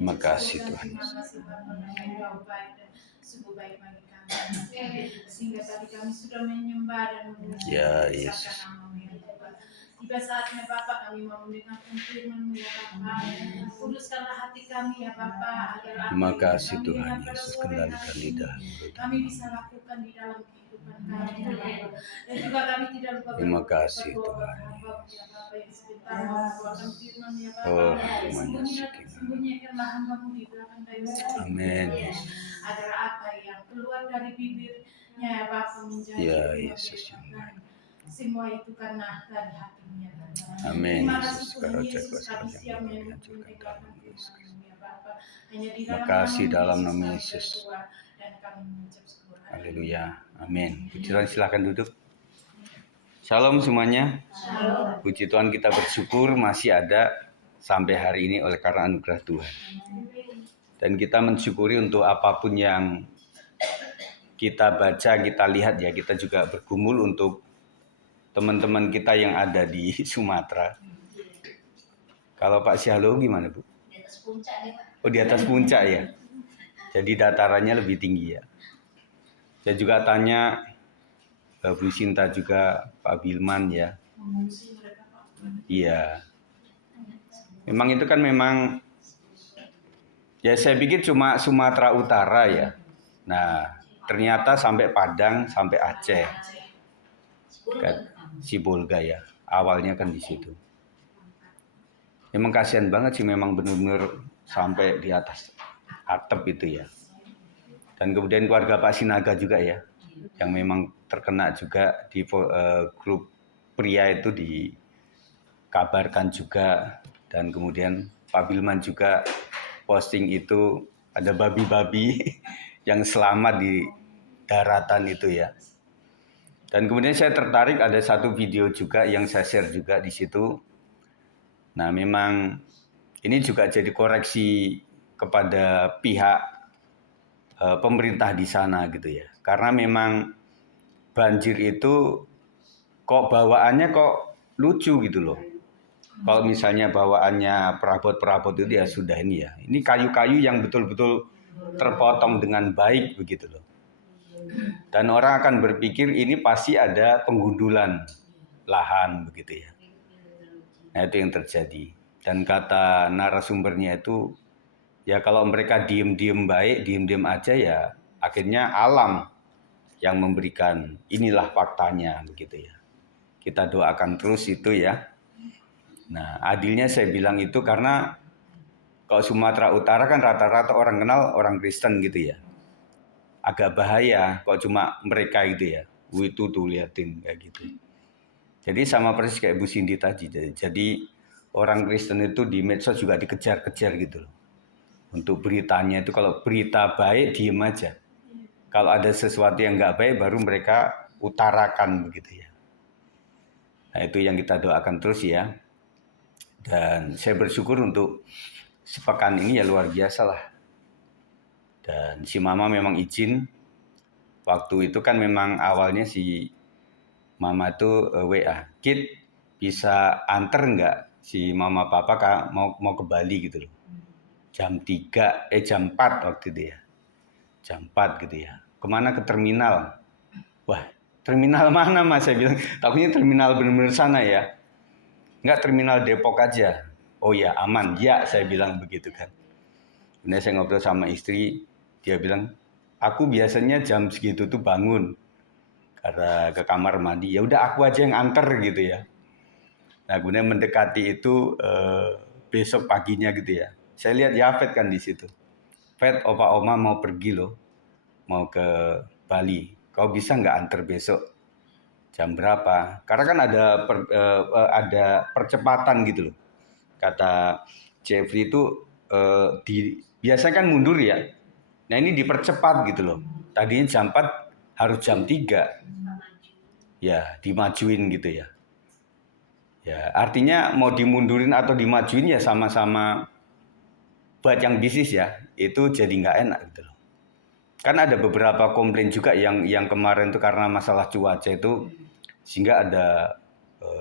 Terima kasih Tuhan. Sehingga tadi kami sudah menyembah dan memuji Ya Yesus. Tiba saatnya Bapa kami mau mendengarkan firman-Mu ya Bapa. Kuduskanlah hati kami ya Bapa agar Terima kasih Tuhan Yesus, kendalikan lidah kami bisa lakukan di dalam kehidupan kami ya Bapa. Dan juga kami tidak lupa Terima kasih Tuhan ya Bapa yang sebentar membawakan firman ya Bapa. Oh, Sembunyikanlah hamba-Mu di belakang kayu salib. Amin. Agar apa yang keluar dari bibirnya ya Bapa menjadi Ya Yesus. semua itu karena dari hati-Mu ya Bapa. Amin. Terima kasih Yesus, Tuhan karo Yesus jaga kami sekalian siap yang mendengarkan dihancurkan Yesus. firman-Mu ya Bapa. Hanya di Terima kasih dalam nama kami Yesus. berdoa dan kami mengucap syukur. Haleluya. Amin. Puji Tuhan, silakan duduk. Shalom semuanya. Shalom. Puji Tuhan, kita bersyukur masih ada sampai hari ini oleh karena anugerah Tuhan. Dan kita mensyukuri untuk apapun yang kita baca, kita lihat ya, kita juga bergumul untuk teman-teman kita yang ada di Sumatera. Kalau Pak Syahlo gimana Bu? Di atas puncak nih Pak. Oh, di atas puncak ya. Jadi datarannya lebih tinggi ya. Saya juga tanya Bu Sinta juga, Pak Bilman ya. Iya. Memang itu kan memang ya, saya pikir cuma Sumatera Utara ya. Nah, ternyata sampai Padang, sampai Aceh. Kan, Sibolga ya. Awalnya kan di situ. Memang kasihan banget sih, memang benar-benar sampai di atas atap itu ya. Dan kemudian keluarga Pak Sinaga juga ya, yang memang terkena juga di grup pria itu dikabarkan juga. Dan kemudian Pak Bilman juga posting itu ada babi-babi yang selamat di daratan itu ya. Dan kemudian saya tertarik ada satu video juga yang saya share juga di situ. Nah, memang ini juga jadi koreksi kepada pihak pemerintah di sana gitu ya. Karena memang banjir itu kok bawaannya kok lucu gitu loh. Kalau misalnya bawaannya perabot-perabot itu ya sudah ini ya. Ini kayu-kayu yang betul-betul terpotong dengan baik begitu loh. Dan orang akan berpikir ini pasti ada penggundulan lahan begitu ya. Nah, itu yang terjadi. Dan kata narasumbernya itu, ya kalau mereka diem-diem baik, diem-diem aja ya, akhirnya alam yang memberikan inilah faktanya begitu ya. Kita doakan terus itu ya. Nah, adilnya saya bilang itu karena kalau Sumatera Utara kan rata-rata orang kenal orang Kristen gitu ya. Agak bahaya kalau cuma mereka gitu ya. Itu tuh liatin kayak gitu. Jadi sama persis kayak Bu Cindy tadi. Jadi orang Kristen itu di medsos juga dikejar-kejar gitu loh. Untuk beritanya itu kalau berita baik diem aja. Kalau ada sesuatu yang nggak baik baru mereka utarakan begitu ya. Nah, itu yang kita doakan terus ya. Dan saya bersyukur untuk sepekan ini ya luar biasa lah. Dan si Mama memang izin. Waktu itu kan memang awalnya si Mama tuh WA, Kit bisa anter nggak si Mama Papa mau ke Bali gitu loh. Jam 4 waktu itu ya. Jam 4 gitu ya. Kemana? Ke terminal. Wah, terminal mana Mas? Saya bilang, takutnya terminal benar-benar sana ya. Enggak, terminal Depok aja. Oh ya, aman. Ya, saya bilang begitu kan. Kemudian saya ngobrol sama istri, dia bilang, aku biasanya jam segitu tuh bangun karena ke kamar mandi. Ya udah aku aja yang anter gitu ya. Nah, kemudian mendekati itu besok paginya gitu ya. Saya lihat Yafet kan di situ. Fet, opa oma mau pergi loh, mau ke Bali. Kau bisa nggak anter besok? Jam berapa? Karena kan ada percepatan gitu loh. Kata Jeffrey itu biasanya kan mundur ya. Nah ini dipercepat gitu loh. Tadinya jam 4 harus jam 3. Ya dimajuin gitu ya. Ya artinya mau dimundurin atau dimajuin ya sama-sama buat yang bisnis ya. Itu jadi nggak enak gitu loh. Kan ada beberapa komplain juga yang kemarin itu karena masalah cuaca itu sehingga ada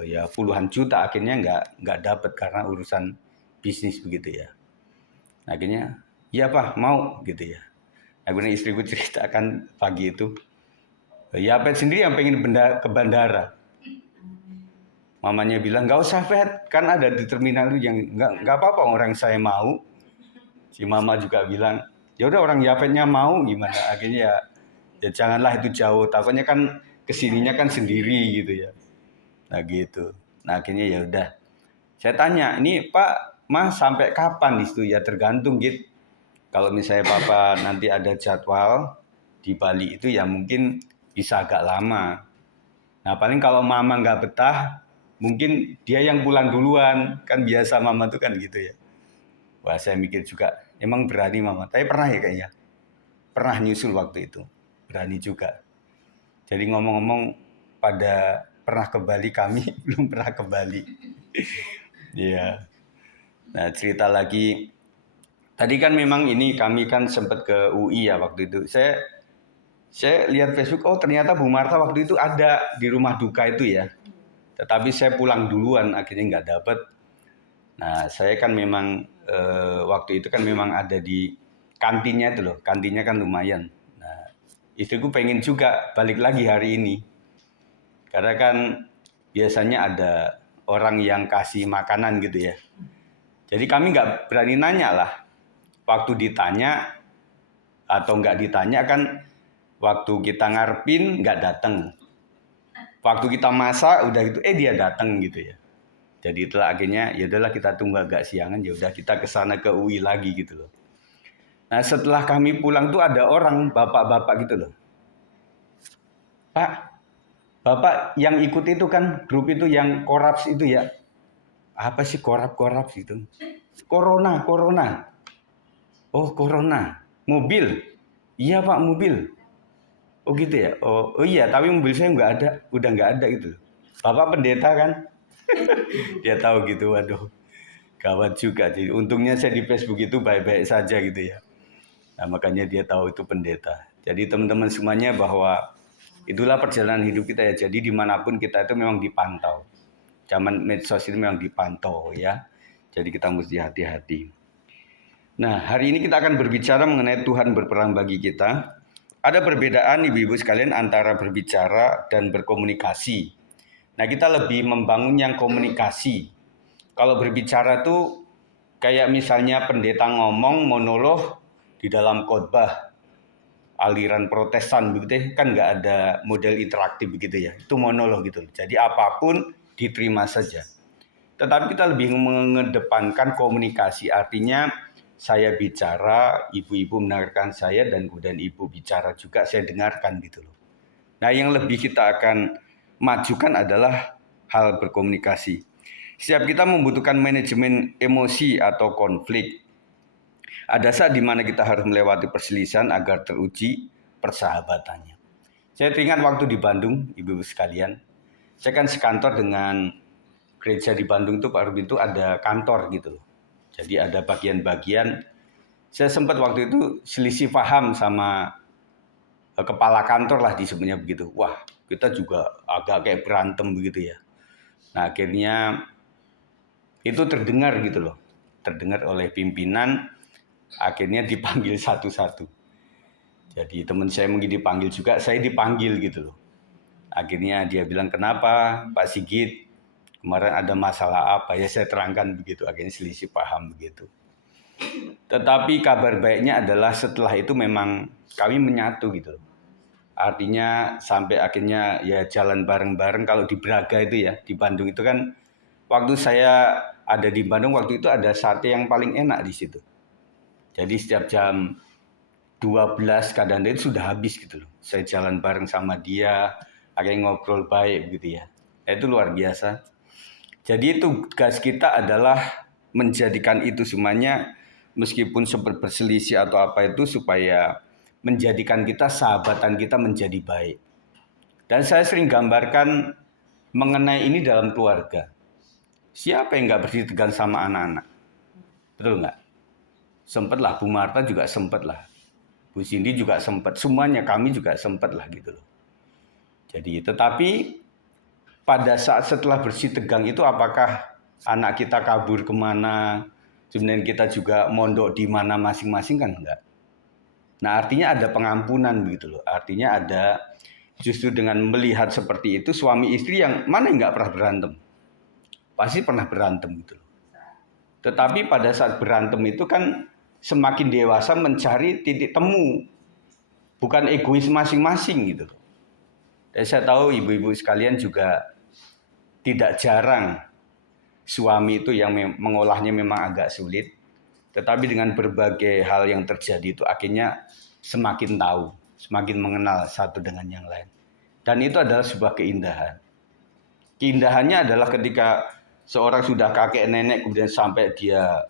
ya puluhan juta akhirnya nggak dapat karena urusan bisnis begitu ya. Akhirnya, iya Pak, mau gitu ya. Akhirnya istriku ceritakan pagi itu, ya Pet sendiri yang pengen ke bandara. Mamanya bilang, nggak usah Pet, kan ada di terminal itu yang nggak apa-apa orang saya mau. Si mama juga bilang, ya udah orang Yapetnya mau gimana? Akhirnya ya janganlah itu jauh, takutnya kan kesininya kan sendiri gitu ya. Nah gitu. Nah akhirnya ya udah. Saya tanya, ini Pak, Mas sampai kapan di situ? Ya tergantung gitu. Kalau misalnya Papa nanti ada jadwal di Bali itu ya mungkin bisa agak lama. Nah paling kalau Mama nggak betah, mungkin dia yang pulang duluan. Kan biasa Mama tuh kan gitu ya. Wah saya mikir juga, emang berani Mama. Tapi pernah ya kayaknya. Pernah nyusul waktu itu. Berani juga. Jadi ngomong-ngomong pada pernah ke Bali, kami belum pernah ke Bali. Iya. Nah cerita lagi, tadi kan memang ini kami kan sempat ke UI ya waktu itu. Saya lihat Facebook, oh ternyata Bu Marta waktu itu ada di rumah duka itu ya. Tetapi saya pulang duluan, akhirnya nggak dapet. Nah saya kan memang waktu itu kan memang ada di kantinnya itu loh, kantinnya kan lumayan. Nah istriku pengen juga balik lagi hari ini. Karena kan biasanya ada orang yang kasih makanan gitu ya. Jadi kami nggak berani nanya lah. Waktu ditanya atau nggak ditanya kan, waktu kita ngarepin nggak datang. Waktu kita masak udah gitu, dia datang gitu ya. Jadi itulah akhirnya ya udahlah kita tunggu agak siangan, ya udah kita ke sana ke UI lagi gitu loh. Nah setelah kami pulang tuh ada orang bapak-bapak gitu loh. Pak, Bapak yang ikut itu kan grup itu yang koraps itu ya. Apa sih korap gitu? Corona. Oh, corona. Mobil. Iya, Pak, mobil. Oh gitu ya. Oh iya, tapi mobil saya nggak ada, udah nggak ada gitu. Bapak pendeta kan? Dia tahu gitu, waduh. Gawat juga. Jadi untungnya saya di Facebook itu baik-baik saja gitu ya. Nah, makanya dia tahu itu pendeta. Jadi teman-teman semuanya bahwa itulah perjalanan hidup kita ya. Jadi dimanapun kita itu memang dipantau. Zaman medsos itu memang dipantau ya. Jadi kita mesti hati-hati. Nah, hari ini kita akan berbicara mengenai Tuhan berperang bagi kita. Ada perbedaan ibu-ibu sekalian antara berbicara dan berkomunikasi. Nah, kita lebih membangun yang komunikasi. Kalau berbicara tuh kayak misalnya pendeta ngomong monolog di dalam khotbah aliran Protestan begitu kan nggak ada model interaktif begitu ya. Itu monolog gitu. Jadi apapun diterima saja. Tetapi kita lebih mengedepankan komunikasi, artinya saya bicara, ibu-ibu mendengarkan saya, dan kemudian ibu bicara juga saya dengarkan gitu loh. Nah yang lebih kita akan majukan adalah hal berkomunikasi. Setiap kita membutuhkan manajemen emosi atau konflik. Ada saat di mana kita harus melewati perselisihan agar teruji persahabatannya. Saya teringat waktu di Bandung, ibu-ibu sekalian, saya kan sekantor dengan gereja di Bandung tuh Pak Ruby itu ada kantor gitu loh. Jadi ada bagian-bagian. Saya sempat waktu itu selisih paham sama kepala kantor lah disebutnya begitu. Wah kita juga agak kayak berantem begitu ya. Nah akhirnya itu terdengar gitu loh. Terdengar oleh pimpinan, akhirnya dipanggil satu-satu. Jadi teman saya mungkin dipanggil juga, saya dipanggil gitu loh. Akhirnya dia bilang, kenapa Pak Sigit? Kemarin ada masalah apa ya, saya terangkan begitu, akhirnya selisih paham begitu. Tetapi kabar baiknya adalah setelah itu memang kami menyatu gitu. Artinya sampai akhirnya ya jalan bareng-bareng. Kalau di Braga itu ya, di Bandung itu kan waktu saya ada di Bandung waktu itu ada sate yang paling enak di situ. Jadi setiap jam 12 kadang itu sudah habis gitu loh. Saya jalan bareng sama dia, akhirnya ngobrol baik gitu ya. Itu luar biasa. Jadi tugas kita adalah menjadikan itu semuanya meskipun sempat berselisih atau apa itu supaya menjadikan kita sahabatan kita menjadi baik. Dan saya sering gambarkan mengenai ini dalam keluarga. Siapa yang nggak bersih tegang sama anak-anak? Betul nggak? Sempet lah, Bu Marta juga sempet lah. Bu Cindy juga sempet, semuanya kami juga sempet lah gitu loh. Jadi tetapi pada saat setelah bersih tegang itu apakah anak kita kabur kemana, Sebenarnya kita juga mondok di mana masing-masing kan enggak. Nah, artinya ada pengampunan begitu loh. Artinya ada justru dengan melihat seperti itu suami istri yang mana yang enggak pernah berantem. Pasti pernah berantem gitu loh. Tetapi pada saat berantem itu kan semakin dewasa mencari titik temu, bukan egois masing-masing gitu. Dan saya tahu ibu-ibu sekalian juga tidak jarang suami itu yang mengolahnya memang agak sulit, tetapi dengan berbagai hal yang terjadi itu akhirnya semakin tahu, semakin mengenal satu dengan yang lain. Dan itu adalah sebuah keindahan. Keindahannya adalah ketika seorang sudah kakek nenek kemudian sampai dia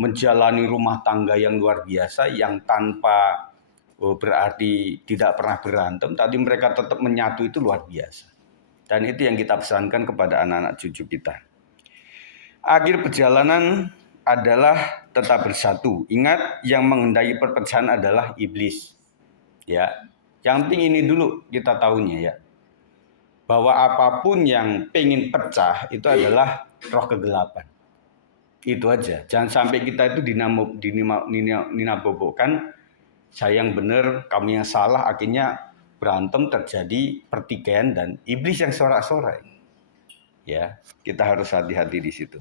menjalani rumah tangga yang luar biasa yang tanpa berarti tidak pernah berantem, tapi mereka tetap menyatu itu luar biasa. Dan itu yang kita pesankan kepada anak-anak cucu kita. Akhir perjalanan adalah tetap bersatu. Ingat, yang mengendaki perpecahan adalah iblis. Ya, yang penting ini dulu kita tahunya ya. Bahwa apapun yang pengen pecah itu adalah roh kegelapan. Itu aja. Jangan sampai kita itu dinabobokkan, saya yang benar, kamu yang salah, akhirnya berantem, terjadi pertikaian dan iblis yang sorak-sorai. Ya, kita harus hati-hati di situ.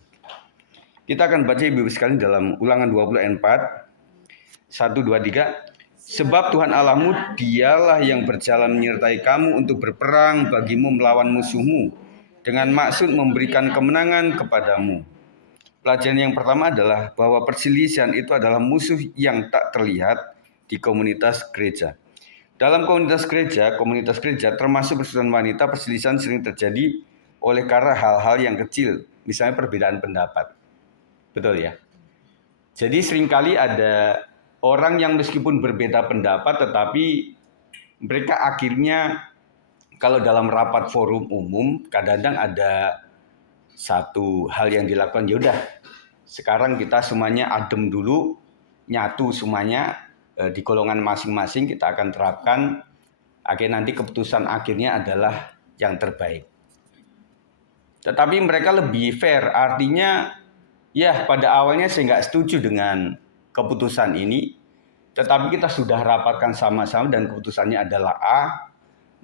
Kita akan baca ibu sekalian dalam Ulangan 20 ayat 4. 1, 2, 3. Sebab Tuhan Allahmu dialah yang berjalan menyertai kamu untuk berperang bagimu melawan musuhmu dengan maksud memberikan kemenangan kepadamu. Pelajaran yang pertama adalah bahwa perselisihan itu adalah musuh yang tak terlihat di komunitas gereja. Dalam komunitas gereja termasuk persekutuan wanita, perselisihan sering terjadi oleh karena hal-hal yang kecil, misalnya perbedaan pendapat. Betul ya? Jadi seringkali ada orang yang meskipun berbeda pendapat tetapi mereka akhirnya kalau dalam rapat forum umum kadang-kadang ada satu hal yang dilakukan, ya udah sekarang kita semuanya adem dulu, nyatu semuanya di golongan masing-masing, kita akan terapkan akhirnya nanti keputusan akhirnya adalah yang terbaik. Tetapi mereka lebih fair, artinya ya pada awalnya saya nggak setuju dengan keputusan ini, tetapi kita sudah rapatkan sama-sama dan keputusannya adalah A.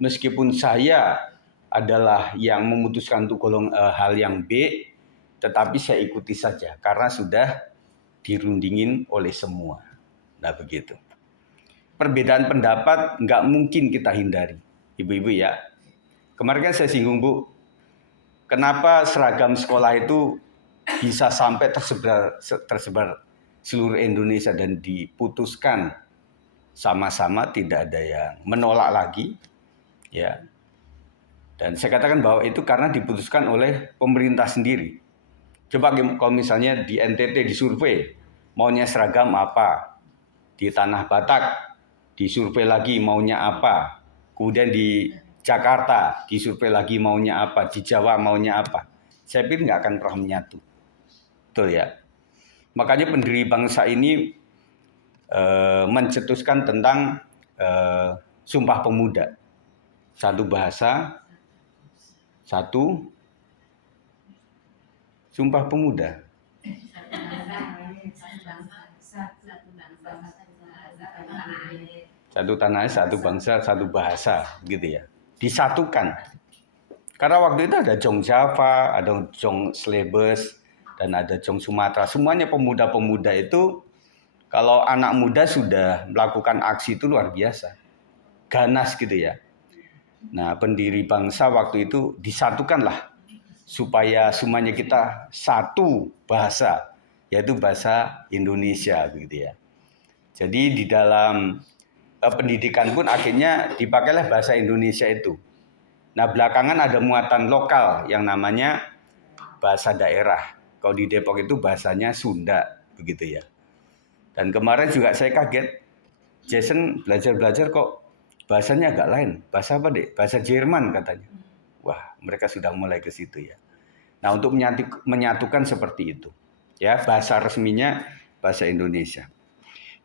Meskipun saya adalah yang memutuskan untuk hal yang B, tetapi saya ikuti saja karena sudah dirundingin oleh semua. Nah begitu. Perbedaan pendapat nggak mungkin kita hindari, ibu-ibu ya. Kemarin kan saya singgung Bu, kenapa seragam sekolah itu bisa sampai tersebar seluruh Indonesia dan diputuskan sama-sama, tidak ada yang menolak lagi, ya. Dan saya katakan bahwa itu karena diputuskan oleh pemerintah sendiri. Coba kalau misalnya di NTT disurvei maunya seragam apa, di Tanah Batak disurvei lagi maunya apa, kemudian di Jakarta disurvei lagi maunya apa, di Jawa maunya apa. Saya pikir nggak akan pernah menyatu. Betul ya. Makanya pendiri bangsa ini mencetuskan tentang Sumpah Pemuda. Satu bahasa, satu Sumpah Pemuda. Satu tanah air, satu bangsa, satu bahasa, gitu ya. Disatukan. Karena waktu itu ada Jong Java, ada Jong Slebes, dan ada Jong Sumatera. Semuanya pemuda-pemuda itu, kalau anak muda sudah melakukan aksi itu luar biasa. Ganas gitu ya. Nah, pendiri bangsa waktu itu disatukanlah supaya semuanya kita satu bahasa, yaitu bahasa Indonesia gitu ya. Jadi di dalam pendidikan pun akhirnya dipakailah bahasa Indonesia itu. Nah, belakangan ada muatan lokal yang namanya bahasa daerah. Kalau di Depok itu bahasanya Sunda begitu ya. Dan kemarin juga saya kaget, Jason belajar kok bahasanya agak lain. Bahasa apa dek? Bahasa Jerman katanya. Wah, mereka sudah mulai ke situ ya. Nah, untuk menyatukan seperti itu. Ya, bahasa resminya bahasa Indonesia.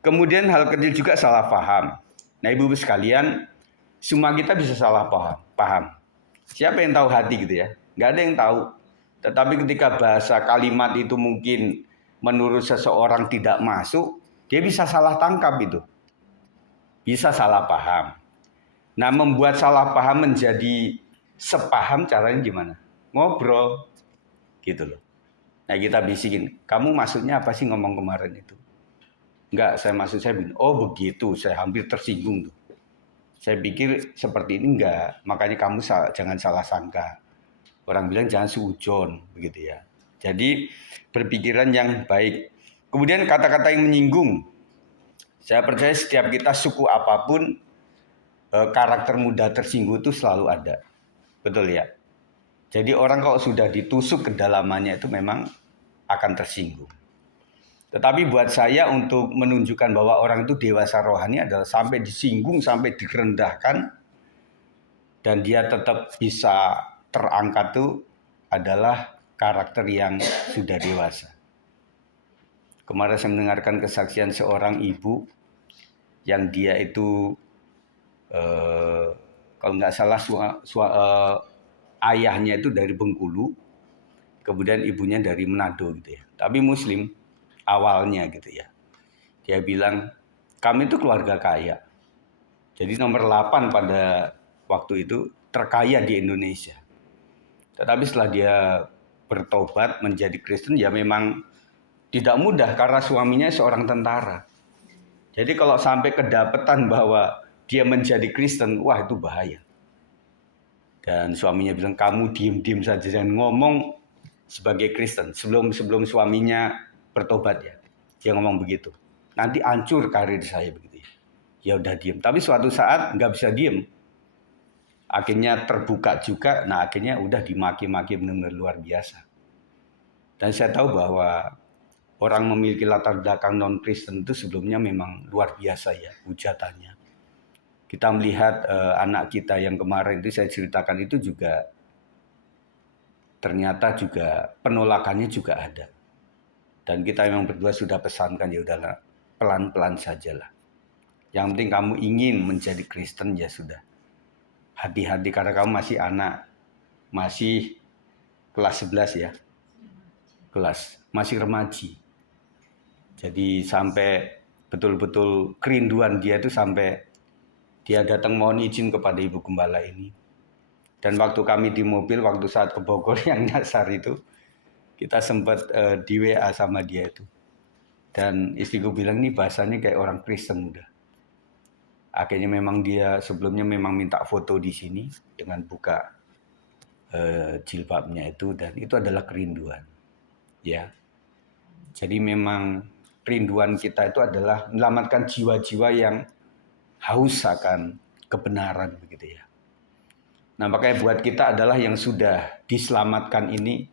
Kemudian hal kecil juga salah paham. Nah, ibu-ibu sekalian, semua kita bisa salah paham. Siapa yang tahu hati gitu ya? Nggak ada yang tahu. Tetapi ketika bahasa kalimat itu mungkin menurut seseorang tidak masuk, dia bisa salah tangkap itu. Bisa salah paham. Nah, membuat salah paham menjadi sepaham caranya gimana? Ngobrol. Gitu loh. Nah, kita bisikin, kamu maksudnya apa sih ngomong kemarin itu? Enggak, saya bilang, oh begitu, saya hampir tersinggung tuh. Saya pikir seperti ini enggak, makanya kamu jangan salah sangka. Orang bilang jangan suujon, begitu ya. Jadi berpikiran yang baik. Kemudian kata-kata yang menyinggung. Saya percaya setiap kita suku apapun, karakter mudah tersinggung itu selalu ada. Betul ya? Jadi orang kalau sudah ditusuk kedalamannya itu memang akan tersinggung. Tetapi buat saya untuk menunjukkan bahwa orang itu dewasa rohani adalah sampai disinggung, sampai direndahkan, dan dia tetap bisa terangkat itu adalah karakter yang sudah dewasa. Kemarin saya mendengarkan kesaksian seorang ibu yang dia itu kalau nggak salah ayahnya itu dari Bengkulu, kemudian ibunya dari Manado gitu ya. Tapi Muslim awalnya gitu ya. Dia bilang kami itu keluarga kaya. Jadi nomor 8 pada waktu itu terkaya di Indonesia. Tetapi setelah dia bertobat menjadi Kristen ya memang tidak mudah karena suaminya seorang tentara. Jadi kalau sampai kedapatan bahwa dia menjadi Kristen, wah itu bahaya. Dan suaminya bilang kamu diem-diem saja jangan ngomong sebagai Kristen sebelum suaminya bertobat ya. Dia ngomong begitu. Nanti hancur karir saya begitu ya. Ya udah diem. Tapi suatu saat nggak bisa diem. Akhirnya terbuka juga. Nah akhirnya udah dimaki-maki benar-benar luar biasa. Dan saya tahu bahwa orang memiliki latar belakang non-Kristen itu sebelumnya memang luar biasa ya hujatannya. Kita melihat anak kita yang kemarin itu saya ceritakan itu juga ternyata juga penolakannya juga ada. Dan kita memang berdua sudah pesankan ya udahlah pelan-pelan sajalah. Yang penting kamu ingin menjadi Kristen ya sudah. Hati-hati karena kamu masih anak, masih kelas 11 ya. Masih remaji. Jadi sampai betul-betul kerinduan dia itu sampai dia datang mohon izin kepada Ibu Gembala ini. Dan waktu kami di mobil, waktu saat ke Bogor yang nyasar itu, kita sempat di WA sama dia itu. Dan istriku bilang ini bahasanya kayak orang Kristen udah. Akhirnya memang dia sebelumnya memang minta foto di sini dengan buka jilbabnya itu. Dan itu adalah kerinduan. Ya. Jadi memang kerinduan kita itu adalah menyelamatkan jiwa-jiwa yang haus akan kebenaran begitu ya. Nah makanya buat kita adalah yang sudah diselamatkan ini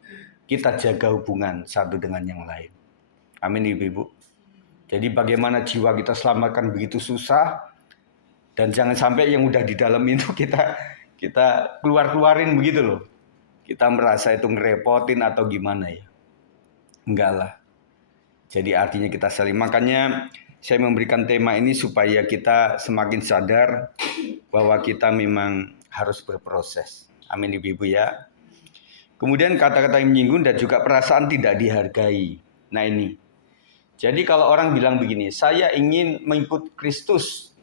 kita jaga hubungan satu dengan yang lain. Amin ibu-ibu. Jadi bagaimana jiwa kita selamatkan begitu susah dan jangan sampai yang udah di dalam itu kita keluarin begitu loh. Kita merasa itu ngerepotin atau gimana ya. Enggak lah. Jadi artinya kita saling. Makanya saya memberikan tema ini supaya kita semakin sadar bahwa kita memang harus berproses. Amin ibu-ibu ya. Kemudian kata-kata yang menyinggung dan juga perasaan tidak dihargai. Nah ini. Jadi kalau orang bilang begini, saya ingin mengikut Kristus,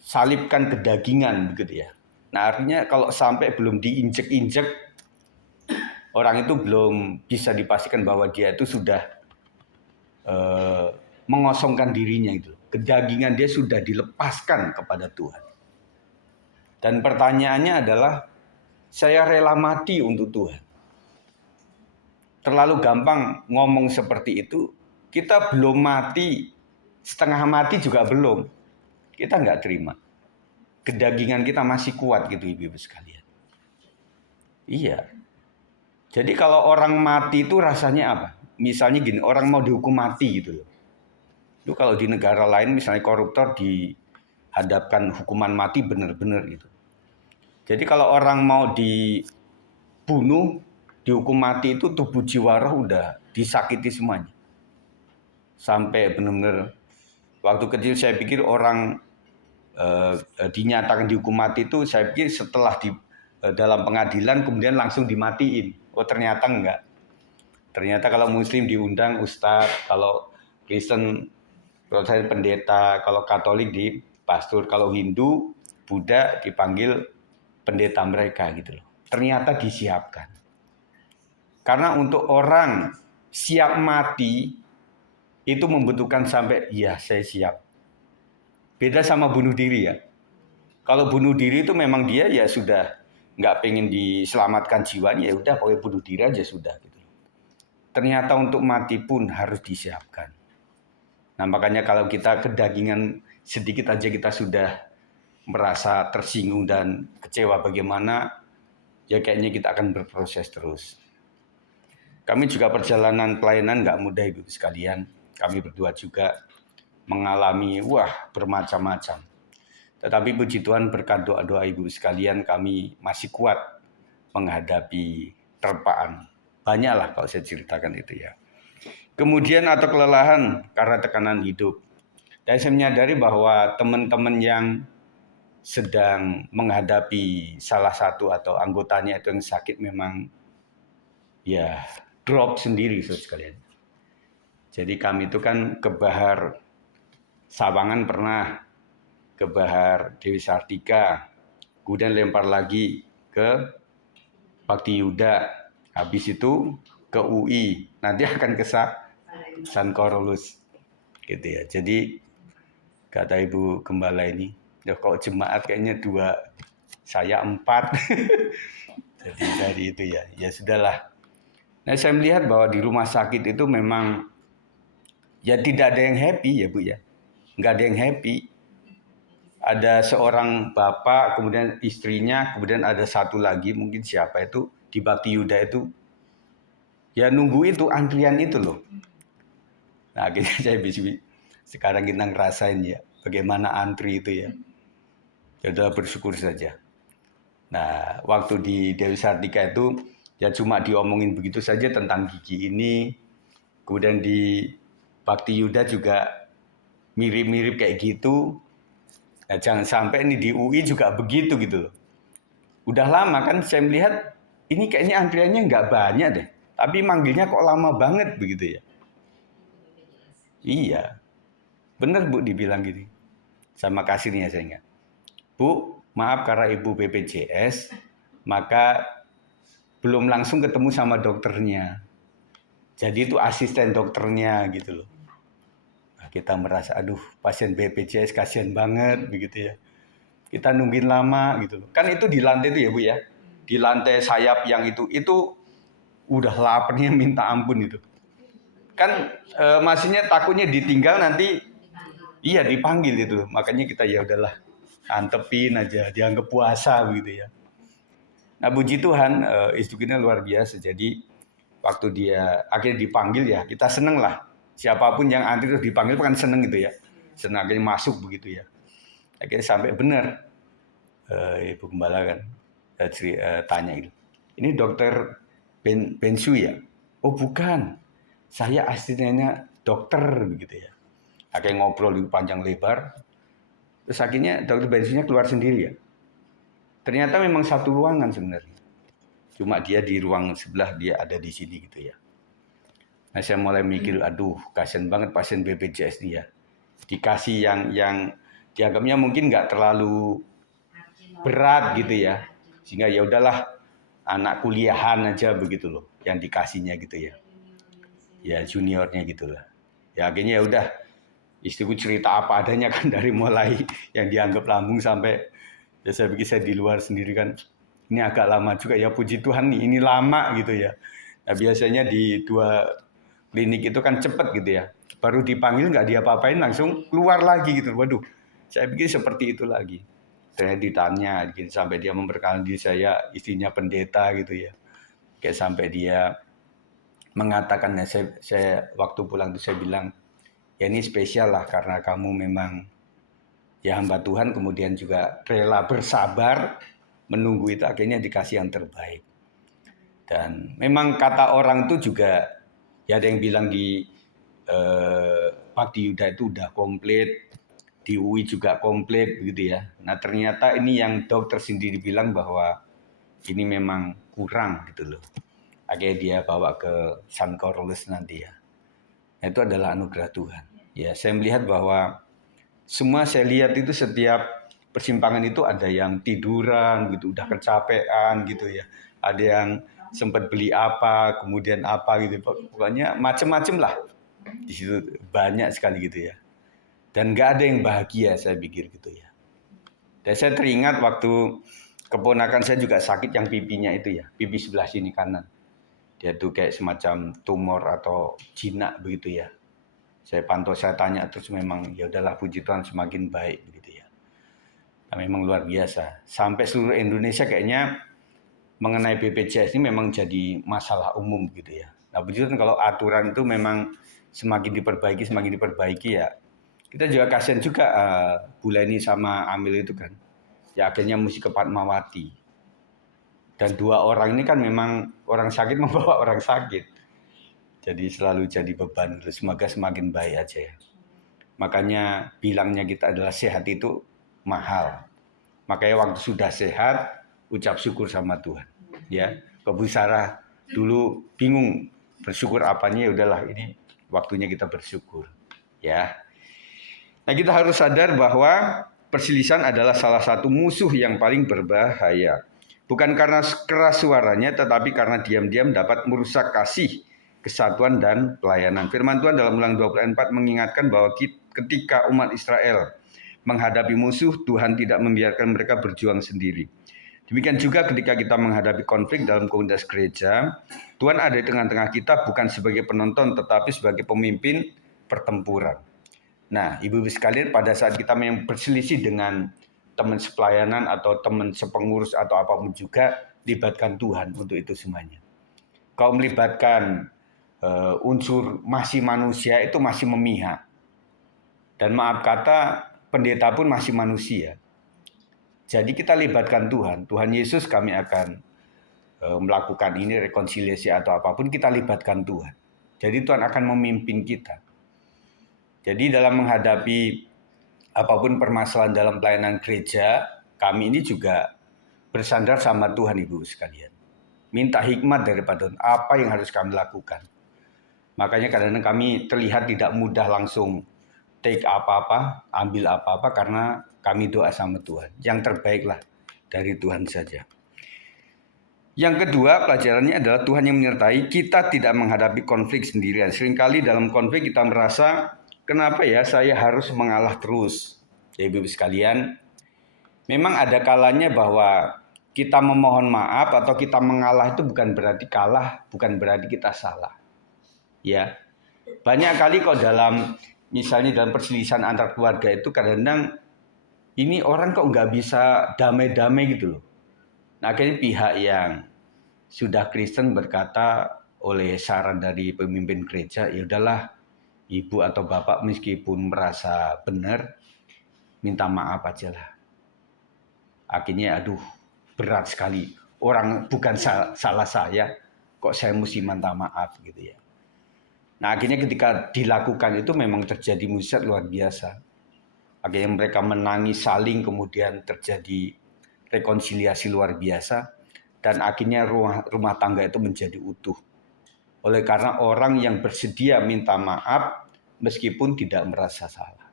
salibkan kedagingan begitu ya. Nah artinya kalau sampai belum diinjek-injek, orang itu belum bisa dipastikan bahwa dia itu sudah mengosongkan dirinya itu. Kedagingan dia sudah dilepaskan kepada Tuhan. Dan pertanyaannya adalah, saya rela mati untuk Tuhan. Terlalu gampang ngomong seperti itu, kita belum mati, setengah mati juga belum. Kita nggak terima. Kedagingan kita masih kuat gitu ibu-ibu sekalian. Iya. Jadi kalau orang mati itu rasanya apa? Misalnya gini, orang mau dihukum mati gitu loh. Itu kalau di negara lain misalnya koruptor dihadapkan hukuman mati benar-benar gitu. Jadi kalau orang mau dibunuh, dihukum mati itu tubuh jiwa roh udah disakiti semuanya. Sampai benar-benar waktu kecil saya pikir orang dinyatakan dihukum mati itu saya pikir setelah di dalam pengadilan kemudian langsung dimatiin. Oh ternyata enggak. Ternyata kalau Muslim diundang ustadz, kalau Kristen kalau saya pendeta, kalau Katolik di pastor, kalau Hindu, Buddha dipanggil pendeta mereka gitu loh. Ternyata disiapkan. Karena untuk orang siap mati itu membutuhkan sampai ya saya siap. Beda sama bunuh diri ya. Kalau bunuh diri itu memang dia ya sudah nggak pengen diselamatkan jiwanya, ya udah pokoknya bunuh diri aja sudah gitu. Ternyata untuk mati pun harus disiapkan. Nah makanya kalau kita kedagingan sedikit aja kita sudah merasa tersinggung dan kecewa bagaimana, ya kayaknya kita akan berproses terus. Kami juga perjalanan pelayanan nggak mudah Ibu sekalian. Kami berdua juga mengalami bermacam-macam. Tetapi puji Tuhan berkat doa-doa Ibu sekalian kami masih kuat menghadapi terpaan. Banyaklah kalau saya ceritakan itu ya. Kemudian atau kelelahan karena tekanan hidup. Dan saya menyadari bahwa teman-teman yang sedang menghadapi salah satu atau anggotanya itu yang sakit memang ya drop sendiri saudara sekalian. Jadi kami itu kan ke Bahar Sawangan pernah, ke Bahar Dewi Sartika, kemudian lempar lagi ke Bakti Yuda, habis itu ke UI, nanti akan ke San Carolus gitu ya. Jadi kata Ibu Gembala ini, ya kok jemaat kayaknya 2, saya 4. Jadi dari itu ya sudahlah. Nah saya melihat bahwa di rumah sakit itu memang ya tidak ada yang happy ya Bu ya, nggak ada yang happy. Ada seorang bapak, kemudian istrinya, kemudian ada satu lagi mungkin siapa itu di Bakti Yuda itu, ya nunggu itu antrian itu loh. Nah akhirnya saya bisa sekarang kita ngerasain ya bagaimana antri itu ya. Ya udah bersyukur saja. Nah waktu di Dewi Sartika itu ya cuma diomongin begitu saja tentang gigi ini. Kemudian di Bakti Yuda juga mirip-mirip kayak gitu. Nah, jangan sampai ini di UI juga begitu gitu loh. Udah lama kan saya melihat ini kayaknya antriannya nggak banyak deh. Tapi manggilnya kok lama banget begitu ya. Iya, bener Bu dibilang gini. Sama kasirnya saya ingat. Bu, maaf karena Ibu BPJS, maka belum langsung ketemu sama dokternya. Jadi itu asisten dokternya gitu loh. Nah, kita merasa aduh pasien BPJS kasihan banget begitu ya. Kita nungguin lama gitu loh. Kan itu di lantai itu ya Bu ya. Di lantai sayap yang itu udah laparnya minta ampun itu. Kan masihnya takutnya ditinggal nanti iya dipanggil itu. Makanya kita ya udahlah antepin aja, dianggap puasa begitu ya. Nah puji Tuhan istrinya luar biasa. Jadi waktu dia akhirnya dipanggil ya kita seneng lah. Siapapun yang antri terus dipanggil kan seneng gitu ya. Senang akhirnya masuk begitu ya. Akhirnya sampai benar Ibu Gembala kan tanya itu. Ini dokter Bensu ya? Oh bukan, saya asistennya dokter begitu ya. Akhirnya ngobrol di panjang lebar. Terus akhirnya dokter Bensunya keluar sendiri ya. Ternyata memang satu ruangan sebenarnya. Cuma dia di ruang sebelah, dia ada di sini gitu ya. Nah saya mulai mikir, aduh kasian banget pasien BPJS dia. Dikasih yang dianggapnya mungkin nggak terlalu berat gitu ya. Sehingga ya udahlah anak kuliahan aja begitu loh yang dikasihnya gitu ya. Ya juniornya gitu lah. Ya akhirnya ya udah istriku cerita apa adanya kan dari mulai yang dianggap lambung sampai ya saya pikir saya di luar sendiri kan ini agak lama juga ya puji Tuhan nih ini lama gitu ya. Nah biasanya di 2 klinik itu kan cepet gitu ya. Baru dipanggil nggak diapa-apain langsung keluar lagi gitu. Waduh saya pikir seperti itu lagi. Saya ditanya gitu, sampai dia memperkenalkan diri saya istrinya pendeta gitu ya. Kayak sampai dia mengatakan ya saya waktu pulang itu saya bilang ya ini spesial lah karena kamu memang ya hamba Tuhan kemudian juga rela bersabar menunggu itu akhirnya dikasih yang terbaik. Dan memang kata orang itu juga ya ada yang bilang di Bakti Yuda itu udah komplit, di UI juga komplit begitu ya. Nah ternyata ini yang dokter sendiri bilang bahwa ini memang kurang gitu loh. Akhirnya dia bawa ke San Carlos nanti ya. Nah, itu adalah anugerah Tuhan. Ya, saya melihat bahwa semua saya lihat itu setiap persimpangan itu ada yang tiduran gitu, udah kecapean gitu ya. Ada yang sempat beli apa, kemudian apa gitu. Pokoknya macem-macem lah. Di situ banyak sekali gitu ya. Dan nggak ada yang bahagia saya pikir gitu ya. Dan saya teringat waktu keponakan saya juga sakit yang pipinya itu ya, pipi sebelah sini kanan. Dia tuh kayak semacam tumor atau jinak begitu ya. Saya pantau, saya tanya terus memang ya udahlah puji Tuhan semakin baik begitu ya. Nah, memang luar biasa. Sampai seluruh Indonesia kayaknya mengenai BPJS ini memang jadi masalah umum gitu ya. Nah, puji Tuhan kalau aturan itu memang semakin diperbaiki ya. Kita juga kasihan juga Bu Leni sama Amil itu kan. Ya akhirnya mesti ke Fatmawati. Dan 2 orang ini kan memang orang sakit membawa orang sakit. Jadi selalu jadi beban. Semoga semakin baik aja ya. Makanya bilangnya kita adalah sehat itu mahal. Makanya waktu sudah sehat, ucap syukur sama Tuhan. Ya, Bu Sarah dulu bingung bersyukur apanya, ya udahlah ini waktunya kita bersyukur. Ya. Nah, kita harus sadar bahwa perselisihan adalah salah satu musuh yang paling berbahaya. Bukan karena keras suaranya, tetapi karena diam-diam dapat merusak kasih, kesatuan, dan pelayanan. Firman Tuhan dalam Ulangan 24 mengingatkan bahwa ketika umat Israel menghadapi musuh, Tuhan tidak membiarkan mereka berjuang sendiri. Demikian juga ketika kita menghadapi konflik dalam komunitas gereja, Tuhan ada di tengah-tengah kita bukan sebagai penonton, tetapi sebagai pemimpin pertempuran. Nah, ibu-ibu sekalian, pada saat kita memang berselisih dengan teman sepelayanan atau teman sepengurus atau apapun juga, libatkan Tuhan untuk itu semuanya. Kalau melibatkan unsur masih manusia itu masih memihak. Dan maaf kata, pendeta pun masih manusia. Jadi kita libatkan Tuhan. Tuhan Yesus kami akan melakukan ini rekonsiliasi atau apapun, kita libatkan Tuhan. Jadi Tuhan akan memimpin kita. Jadi dalam menghadapi apapun permasalahan dalam pelayanan gereja, kami ini juga bersandar sama Tuhan Ibu sekalian. Minta hikmat daripada Tuhan, apa yang harus kami lakukan. Makanya kadang-kadang kami terlihat tidak mudah langsung take apa-apa, ambil apa-apa karena kami doa sama Tuhan. Yang terbaiklah dari Tuhan saja. Yang kedua, pelajarannya adalah Tuhan yang menyertai kita tidak menghadapi konflik sendirian. Seringkali dalam konflik kita merasa, kenapa ya saya harus mengalah terus? Ya ibu sekalian, memang ada kalanya bahwa kita memohon maaf atau kita mengalah itu bukan berarti kalah, bukan berarti kita salah. Ya, banyak kali kok misalnya dalam perselisihan antar keluarga itu kadang-kadang ini orang kok nggak bisa damai-damai gitu loh. Nah, akhirnya pihak yang sudah Kristen berkata oleh saran dari pemimpin gereja, ya udahlah ibu atau bapak meskipun merasa benar, minta maaf aja lah. Akhirnya aduh berat sekali. Orang bukan salah saya, kok saya mesti minta maaf gitu ya. Nah akhirnya ketika dilakukan itu memang terjadi mujizat luar biasa. Akhirnya mereka menangis saling, kemudian terjadi rekonsiliasi luar biasa. Dan akhirnya rumah tangga itu menjadi utuh. Oleh karena orang yang bersedia minta maaf meskipun tidak merasa salah.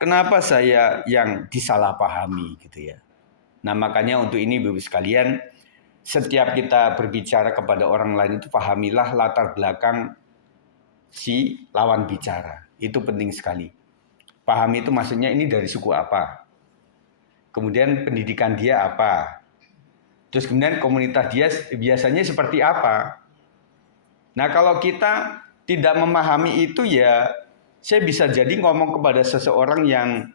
Kenapa saya yang disalahpahami gitu ya. Nah makanya untuk ini Bapak sekalian, setiap kita berbicara kepada orang lain itu pahamilah latar belakang si lawan bicara. Itu penting sekali. Pahami itu maksudnya ini dari suku apa. Kemudian pendidikan dia apa. Terus kemudian komunitas dia biasanya seperti apa. Nah kalau kita tidak memahami itu ya saya bisa jadi ngomong kepada seseorang yang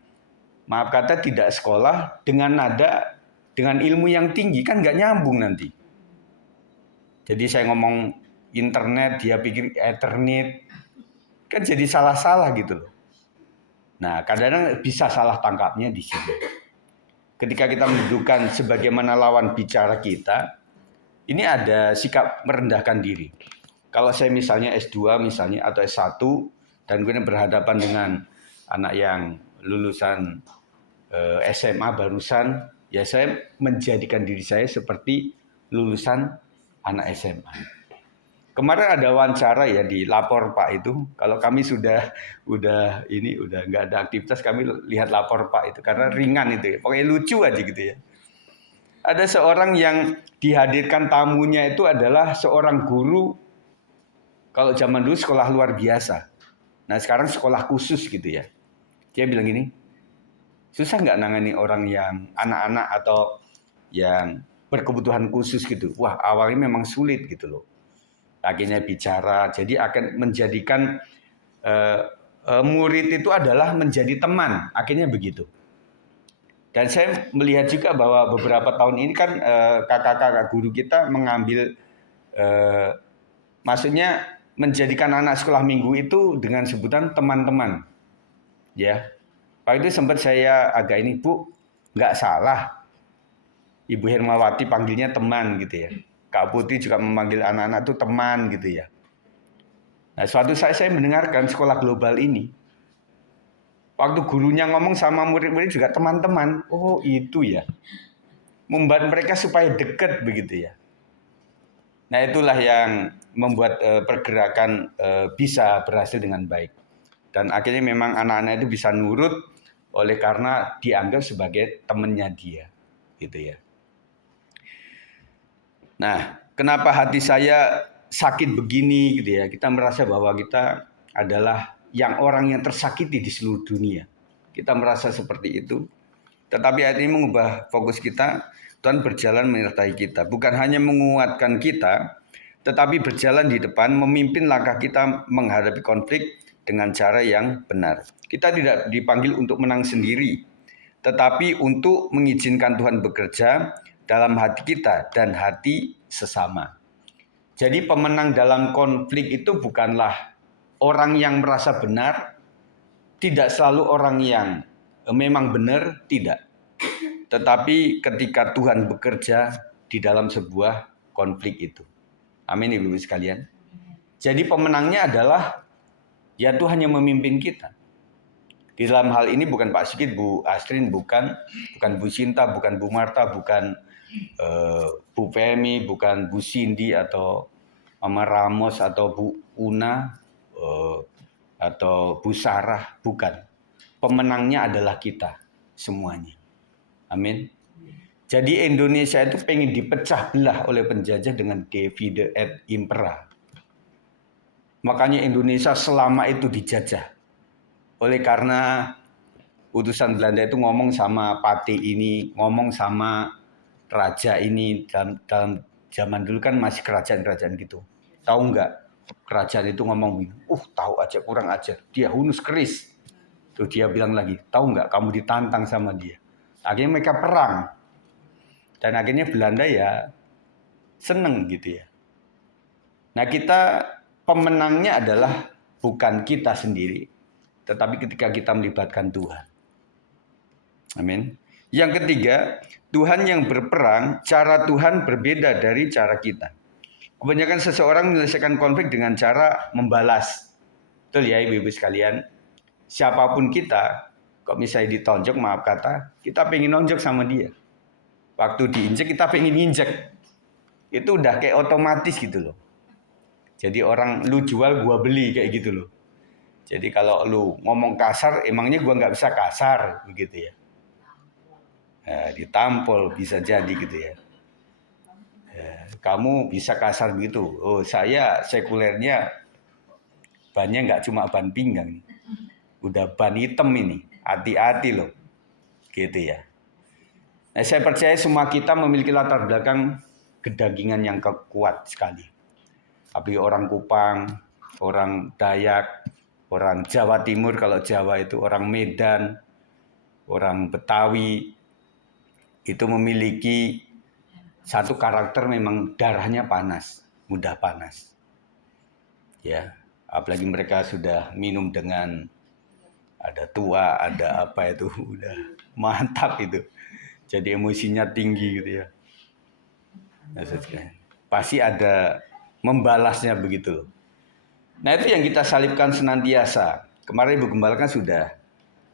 maaf kata tidak sekolah dengan nada, dengan ilmu yang tinggi kan nggak nyambung nanti. Jadi saya ngomong internet, dia pikir ethernet, kan jadi salah-salah gitu loh. Nah kadang-kadang bisa salah tangkapnya di sini. Ketika kita menunjukkan sebagaimana lawan bicara kita, ini ada sikap merendahkan diri. Kalau saya misalnya S2 misalnya atau S1 dan kemudian berhadapan dengan anak yang lulusan SMA barusan, ya saya menjadikan diri saya seperti lulusan anak SMA. Kemarin ada wawancara ya di Lapor Pak itu. Kalau kami udah nggak ada aktivitas, kami lihat Lapor Pak itu karena ringan itu ya. Pokoknya lucu aja gitu ya. Ada seorang yang dihadirkan tamunya itu adalah seorang guru. Kalau zaman dulu sekolah luar biasa. Nah sekarang sekolah khusus gitu ya. Dia bilang gini, susah nggak nangani orang yang anak-anak atau yang berkebutuhan khusus gitu. Wah awalnya memang sulit gitu loh. Akhirnya bicara, jadi akan menjadikan murid itu adalah menjadi teman, akhirnya begitu. Dan saya melihat juga bahwa beberapa tahun ini kan kakak-kakak guru kita mengambil, maksudnya menjadikan anak sekolah minggu itu dengan sebutan teman-teman, ya. Pak itu sempat saya agak ini, Bu, nggak salah, Ibu Hermawati panggilnya teman gitu ya. Kak Putih juga memanggil anak-anak itu teman gitu ya. Nah, suatu saat saya mendengarkan sekolah global ini. Waktu gurunya ngomong sama murid-murid juga teman-teman. Oh itu ya. Membuat mereka supaya dekat begitu ya. Nah itulah yang membuat pergerakan bisa berhasil dengan baik. Dan akhirnya memang anak-anak itu bisa nurut oleh karena dianggap sebagai temannya dia. Gitu ya. Nah, kenapa hati saya sakit begini gitu ya? Kita merasa bahwa kita adalah orang yang tersakiti di seluruh dunia. Kita merasa seperti itu. Tetapi hari ini mengubah fokus kita, Tuhan berjalan menyertai kita. Bukan hanya menguatkan kita, tetapi berjalan di depan, memimpin langkah kita menghadapi konflik dengan cara yang benar. Kita tidak dipanggil untuk menang sendiri, tetapi untuk mengizinkan Tuhan bekerja dalam hati kita dan hati sesama. Jadi pemenang dalam konflik itu bukanlah orang yang merasa benar, tidak selalu orang yang memang benar, tidak. Tetapi ketika Tuhan bekerja di dalam sebuah konflik itu. Amin Ibu-Ibu sekalian. Jadi pemenangnya adalah ya Tuhan yang memimpin kita. Di dalam hal ini bukan Pak Sigit, Bu Astrin, bukan Bu Sinta, bukan Bu Marta, bukan Bu Femi, bukan Bu Cindy atau Mama Ramos atau Bu Una atau Bu Sarah, bukan. Pemenangnya adalah kita semuanya. Amin. Jadi Indonesia itu pengen dipecah belah oleh penjajah dengan divide et impera. Makanya Indonesia selama itu dijajah. Oleh karena utusan Belanda itu ngomong sama pati ini, ngomong sama raja ini, dalam zaman dulu kan masih kerajaan-kerajaan gitu. Tahu nggak? Kerajaan itu ngomong, tahu aja kurang ajar. Dia hunus keris. Tuh dia bilang lagi, tahu nggak kamu ditantang sama dia. Akhirnya mereka perang. Dan akhirnya Belanda ya seneng gitu ya. Nah kita pemenangnya adalah bukan kita sendiri, tetapi ketika kita melibatkan Tuhan. Amin. Yang ketiga, Tuhan yang berperang, cara Tuhan berbeda dari cara kita. Kebanyakan seseorang menyelesaikan konflik dengan cara membalas. Betul ya Ibu-Ibu sekalian. Siapapun kita, kok misalnya ditonjok, maaf kata, kita pengen nonjok sama dia. Waktu diinjek, kita pengen injek. Itu udah kayak otomatis gitu loh. Jadi orang lu jual, gua beli kayak gitu loh. Jadi kalau lu ngomong kasar, emangnya gua nggak bisa kasar, begitu ya. Nah, ditampol bisa jadi gitu ya. Kamu bisa kasar begitu. Oh saya sekulernya bannya nggak cuma ban pinggang. Udah ban hitam ini. Hati-hati loh. Gitu ya. Nah, saya percaya semua kita memiliki latar belakang kedagingan yang kuat sekali. Tapi orang Kupang, orang Dayak, orang Jawa Timur, kalau Jawa itu orang Medan, orang Betawi, itu memiliki satu karakter memang darahnya panas, mudah panas. Ya, apalagi mereka sudah minum dengan ada tua, ada apa itu, udah mantap itu. Jadi emosinya tinggi gitu ya. Pasti ada membalasnya begitu. Nah itu yang kita salibkan senantiasa. Kemarin Ibu Gembala kan sudah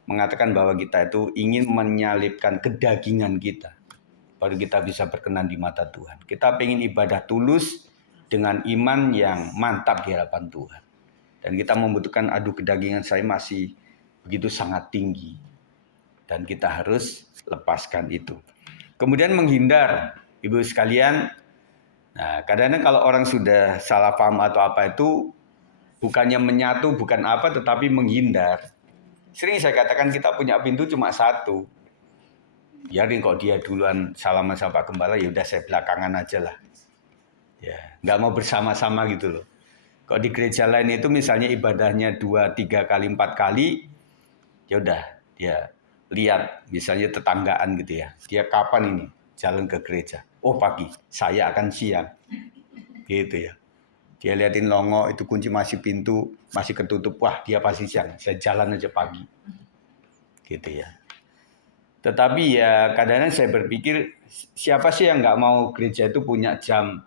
mengatakan bahwa kita itu ingin menyalibkan kedagingan kita. baru kita bisa berkenan di mata Tuhan. Kita pengen ibadah tulus dengan iman yang mantap di hadapan Tuhan. Dan kita membutuhkan adu kedagingan saya masih begitu sangat tinggi. Dan kita harus lepaskan itu. Kemudian menghindar, ibu sekalian. Nah, kadang-kadang kalau orang sudah salah paham atau apa itu, bukannya menyatu, bukan apa, tetapi menghindar. Sering saya katakan kita punya pintu cuma satu. Ya, kalau dia duluan salaman sama Pak Gembala, ya udah saya belakangan aja lah. Ya, nggak mau bersama-sama gitu loh. Kalau di gereja lain itu misalnya ibadahnya 2, 3 kali, 4 kali, ya udah dia lihat misalnya tetanggaan gitu ya. Dia kapan ini jalan ke gereja? Oh pagi, saya akan siang. Gitu ya. Dia liatin longok itu kunci masih pintu, masih ketutup. Wah dia pasti siang, saya jalan aja pagi. Gitu ya. Tetapi ya kadang-kadang saya berpikir siapa sih yang nggak mau gereja itu punya jam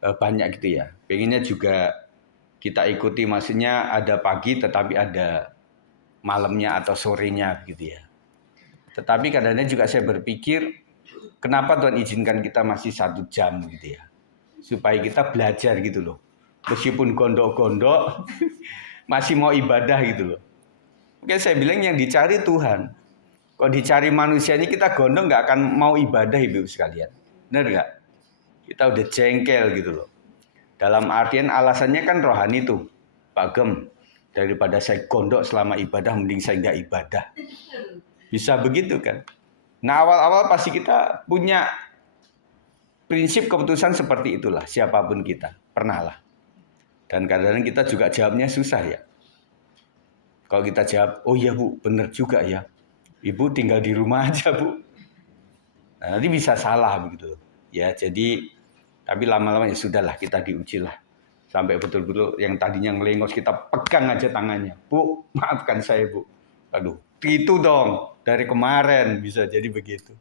banyak gitu ya. Pengennya juga kita ikuti maksudnya ada pagi tetapi ada malamnya atau sorenya gitu ya. Tetapi kadang-kadang juga saya berpikir, kenapa Tuhan izinkan kita masih 1 jam gitu ya. Supaya kita belajar gitu loh. Meskipun gondok-gondok, masih mau ibadah gitu loh. Oke saya bilang yang dicari Tuhan. Kalau dicari manusia ini kita gondok nggak akan mau ibadah ibu sekalian. Benar nggak? Kita udah jengkel gitu loh. Dalam artian alasannya kan rohani tuh. Pak Gem, daripada saya gondok selama ibadah, mending saya nggak ibadah. Bisa begitu kan? Nah awal-awal pasti kita punya prinsip keputusan seperti itulah. Siapapun kita. Pernah lah. Dan kadang-kadang kita juga jawabnya susah ya. Kalau kita jawab, oh iya Bu, benar juga ya. Ibu tinggal di rumah aja Bu. Nah, nanti bisa salah begitu. Ya jadi, tapi lama-lama ya sudahlah kita diuji lah. Sampai betul-betul yang tadinya ngelengos kita pegang aja tangannya. Bu, maafkan saya Bu. Aduh, itu dong. Dari kemarin bisa jadi begitu.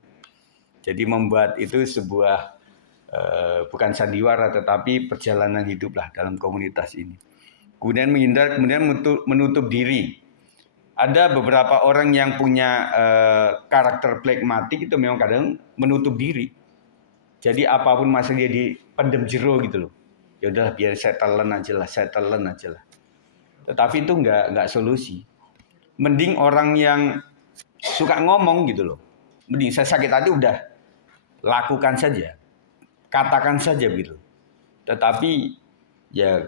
Jadi membuat itu sebuah bukan sandiwara tetapi perjalanan hidup lah dalam komunitas ini. Kemudian menghindar, kemudian menutup diri. Ada beberapa orang yang punya karakter plekmatik itu memang kadang menutup diri. Jadi apapun masalah dia dipendem jero gitu loh. Ya udahlah biar saya telan aja lah. Tetapi itu nggak solusi. Mending orang yang suka ngomong gitu loh. Mending saya sakit hati udah lakukan saja. Katakan saja gitu. Tetapi ya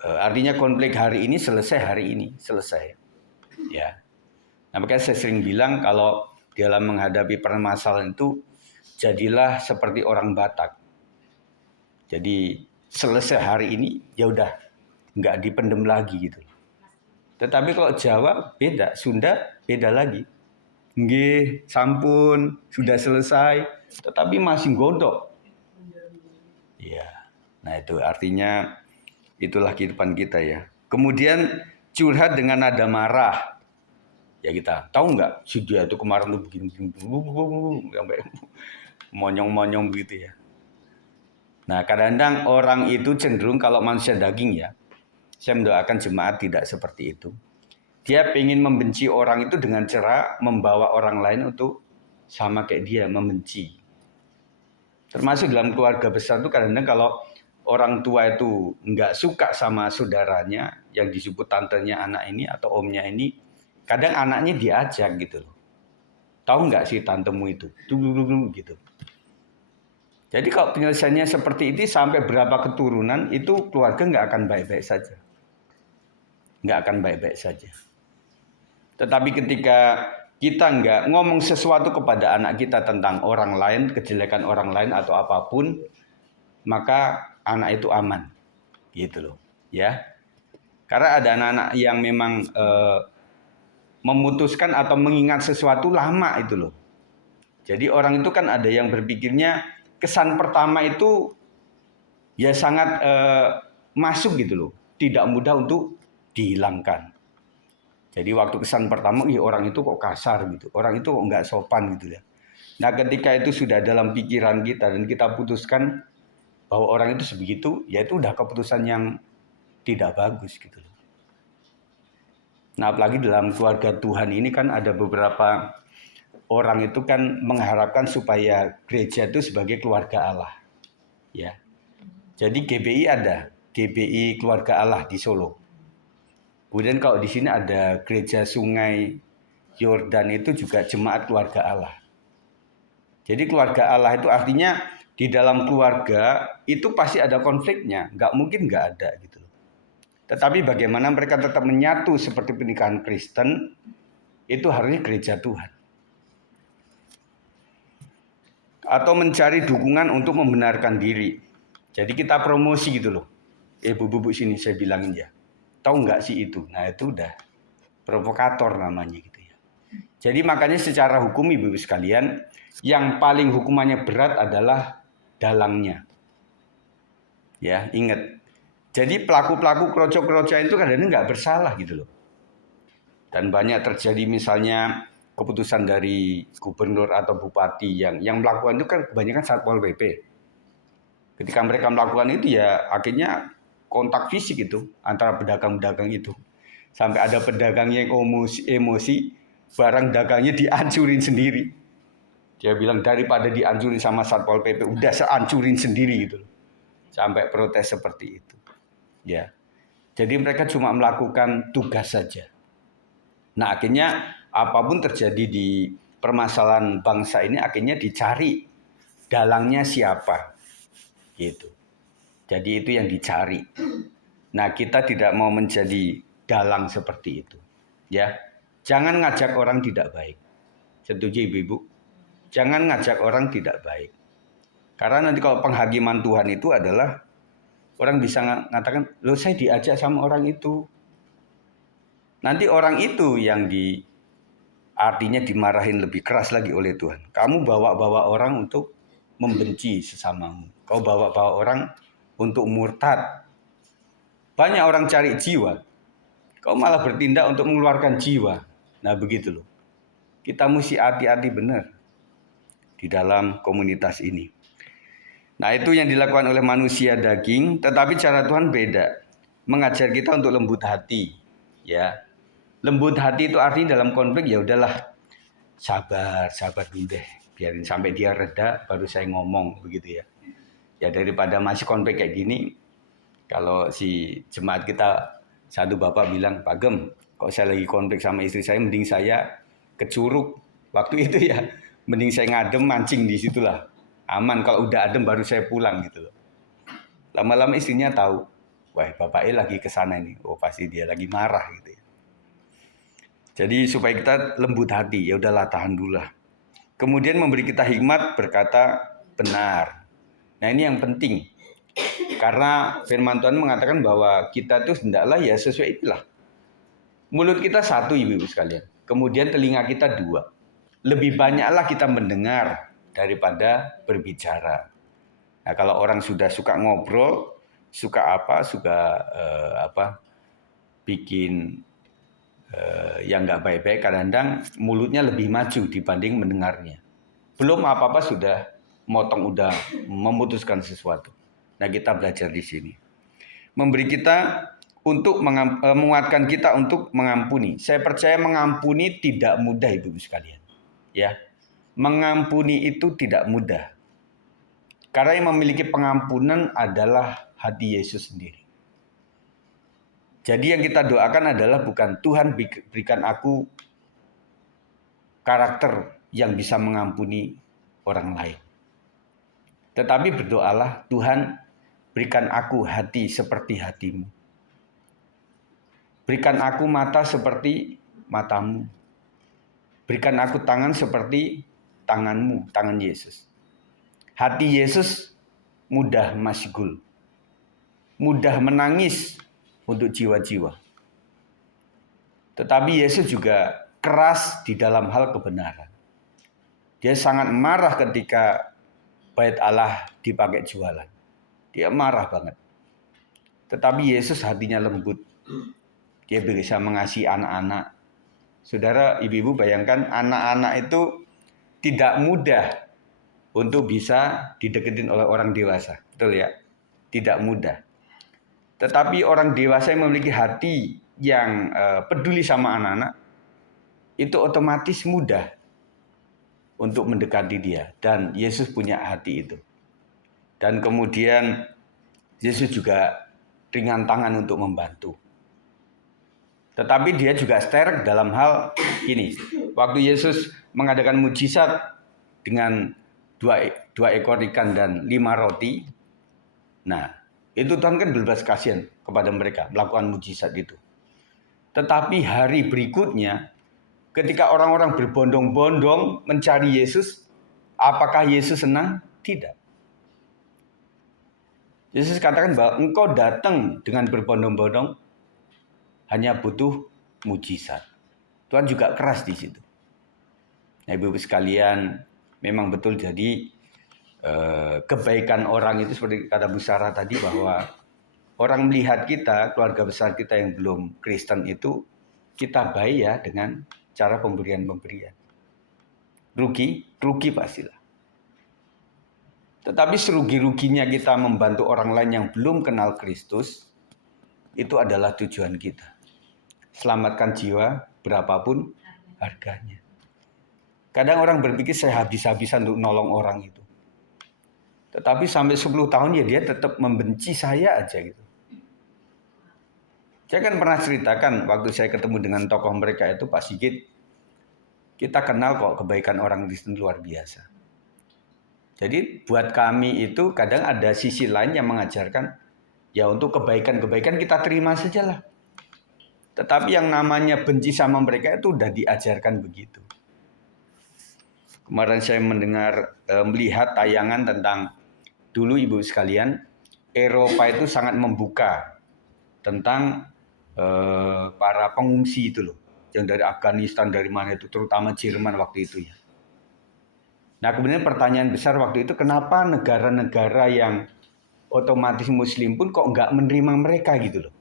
artinya konflik hari ini selesai hari ini. Selesai. Ya. Nah, makanya saya sering bilang kalau dalam menghadapi permasalahan itu jadilah seperti orang Batak. Jadi selesai hari ini ya udah nggak dipendem lagi gitu. Tetapi kalau Jawa beda, Sunda beda lagi. Nggih, sampun, sudah selesai, tetapi masih gondok. Ya. Nah, itu artinya itulah kehidupan kita ya. Kemudian curhat dengan nada marah. Ya kita tahu nggak si dia itu kemarin tuh begini sampai monyong-monyong begitu ya. Nah, kadang-kadang orang itu cenderung kalau manusia daging ya. Saya mendoakan jemaat tidak seperti itu. Dia ingin membenci orang itu dengan cara membawa orang lain untuk sama kayak dia, membenci. Termasuk dalam keluarga besar itu kadang-kadang kalau orang tua itu nggak suka sama saudaranya, yang disebut tantenya anak ini atau omnya ini, kadang anaknya diajak gitu loh. Tahu nggak sih tantemu itu? Dulu gitu. Jadi kalau penyelesaiannya seperti ini sampai berapa keturunan, itu keluarga nggak akan baik-baik saja. Nggak akan baik-baik saja. Tetapi ketika kita nggak ngomong sesuatu kepada anak kita tentang orang lain, kejelekan orang lain atau apapun, maka anak itu aman. Gitu loh. Ya. Karena ada anak-anak yang memang memutuskan atau mengingat sesuatu lama itu loh. Jadi orang itu kan ada yang berpikirnya kesan pertama itu ya sangat masuk gitu loh. Tidak mudah untuk dihilangkan. Jadi waktu kesan pertama, orang itu kok kasar gitu. Orang itu kok nggak sopan gitu ya. Nah ketika itu sudah dalam pikiran kita dan kita putuskan bahwa orang itu sebegitu, ya itu udah keputusan yang tidak bagus gitu loh. Nah apalagi dalam keluarga Tuhan ini kan ada beberapa orang itu kan mengharapkan supaya gereja itu sebagai keluarga Allah. Ya. Jadi GBI ada, GBI Keluarga Allah di Solo. Kemudian kalau di sini ada gereja Sungai Yordan itu juga jemaat keluarga Allah. Jadi keluarga Allah itu artinya di dalam keluarga itu pasti ada konfliknya, nggak mungkin nggak ada gitu. Tetapi bagaimana mereka tetap menyatu seperti pernikahan Kristen, itu harusnya gereja Tuhan. Atau mencari dukungan untuk membenarkan diri. Jadi kita promosi gitu loh. Bu sini saya bilangin ya. Tahu nggak sih itu? Nah itu udah provokator namanya gitu ya. Jadi makanya secara hukum ibu sekalian, yang paling hukumannya berat adalah dalangnya. Ya ingat. Jadi pelaku-pelaku kroco-kroco itu kadang-kadang nggak bersalah gitu loh. Dan banyak terjadi misalnya keputusan dari gubernur atau bupati yang melakukan itu kan kebanyakan Satpol PP. Ketika mereka melakukan itu ya akhirnya kontak fisik itu antara pedagang-pedagang itu. Sampai ada pedagang yang emosi, barang dagangnya dihancurin sendiri. Dia bilang daripada dihancurin sama Satpol PP, udah saya hancurin sendiri gitu. Sampai protes seperti itu. Ya. Jadi mereka cuma melakukan tugas saja. Nah, akhirnya apapun terjadi di permasalahan bangsa ini akhirnya dicari dalangnya siapa. Gitu. Jadi itu yang dicari. Nah, kita tidak mau menjadi dalang seperti itu. Ya. Jangan ngajak orang tidak baik. Setuju Ibu-ibu? Jangan ngajak orang tidak baik. Karena nanti kalau penghakiman Tuhan itu adalah orang bisa mengatakan, loh saya diajak sama orang itu. Nanti orang itu yang artinya dimarahin lebih keras lagi oleh Tuhan. Kamu bawa-bawa orang untuk membenci sesamamu. Kau bawa-bawa orang untuk murtad. Banyak orang cari jiwa. Kau malah bertindak untuk mengeluarkan jiwa. Nah begitu loh. Kita mesti hati-hati benar di dalam komunitas ini. Nah itu yang dilakukan oleh manusia daging, tetapi cara Tuhan beda. Mengajar kita untuk lembut hati. Ya, lembut hati itu artinya dalam konflik ya udahlah sabar dulu deh. Biarin sampai dia reda baru saya ngomong begitu ya. Ya daripada masih konflik kayak gini, kalau si jemaat kita satu bapak bilang, Pak Gem, kok saya lagi konflik sama istri saya, mending saya ke Curug. Waktu itu ya, mending saya ngadem mancing di situlah. Aman, kalau udah adem baru saya pulang gitu loh. Lama-lama istrinya tahu, wah bapaknya lagi ke sana ini. Oh pasti dia lagi marah gitu ya. Jadi supaya kita lembut hati, ya udahlah tahan dulu lah. Kemudian memberi kita hikmat berkata benar. Nah ini yang penting. Karena firman Tuhan mengatakan bahwa kita tuh hendaklah ya sesuai itulah. Mulut kita satu ibu-ibu sekalian. Kemudian telinga kita dua. Lebih banyaklah kita mendengar daripada berbicara. Nah kalau orang sudah suka ngobrol, suka bikin yang nggak baik-baik, kadang-kadang mulutnya lebih maju dibanding mendengarnya. Belum apa-apa sudah motong, udah memutuskan sesuatu. Nah kita belajar di sini. Memberi kita untuk menguatkan kita untuk mengampuni. Saya percaya mengampuni tidak mudah ibu sekalian. Ya, mengampuni itu tidak mudah. Karena yang memiliki pengampunan adalah hati Yesus sendiri. Jadi yang kita doakan adalah bukan Tuhan berikan aku karakter yang bisa mengampuni orang lain. Tetapi berdoalah, Tuhan berikan aku hati seperti hatimu. Berikan aku mata seperti matamu. Berikan aku tangan seperti tanganmu, tangan Yesus. Hati Yesus mudah masgul. Mudah menangis untuk jiwa-jiwa. Tetapi Yesus juga keras di dalam hal kebenaran. Dia sangat marah ketika bait Allah dipakai jualan. Dia marah banget. Tetapi Yesus hatinya lembut. Dia bisa mengasihi anak-anak. Saudara, ibu-ibu bayangkan anak-anak itu tidak mudah untuk bisa dideketin oleh orang dewasa. Betul ya? Tidak mudah. Tetapi orang dewasa yang memiliki hati yang peduli sama anak-anak, itu otomatis mudah untuk mendekati dia. Dan Yesus punya hati itu. Dan kemudian Yesus juga ringan tangan untuk membantu. Tetapi dia juga sterek dalam hal ini. Waktu Yesus mengadakan mujizat dengan dua ekor ikan dan 5 roti. Nah, itu Tuhan kan berbelas kasihan kepada mereka melakukan mujizat itu. Tetapi hari berikutnya, ketika orang-orang berbondong-bondong mencari Yesus, apakah Yesus senang? Tidak. Yesus katakan bahwa engkau datang dengan berbondong-bondong hanya butuh mujizat. Tuhan juga keras di situ. Nah, Ibu-ibu sekalian, memang betul jadi kebaikan orang itu seperti kata Bu Sarah tadi, bahwa orang melihat kita, keluarga besar kita yang belum Kristen itu, kita baik ya dengan cara pemberian-pemberian. Rugi pastilah. Tetapi serugi-ruginya kita membantu orang lain yang belum kenal Kristus, itu adalah tujuan kita. Selamatkan jiwa berapapun harganya. Kadang orang berpikir saya habis-habisan untuk nolong orang itu. Tetapi sampai 10 tahun ya dia tetap membenci saya aja gitu. Saya kan pernah ceritakan waktu saya ketemu dengan tokoh mereka itu, Pak Sigit, kita kenal kok kebaikan orang Kristen luar biasa. Jadi buat kami itu kadang ada sisi lain yang mengajarkan ya untuk kebaikan-kebaikan kita terima sajalah. Tetapi yang namanya benci sama mereka itu udah diajarkan begitu. Kemarin saya melihat tayangan tentang dulu ibu sekalian, Eropa itu sangat membuka tentang para pengungsi itu loh, yang dari Afghanistan, dari mana itu, terutama Jerman waktu itu ya. Nah, kemudian pertanyaan besar waktu itu, kenapa negara-negara yang otomatis Muslim pun kok nggak menerima mereka gitu loh.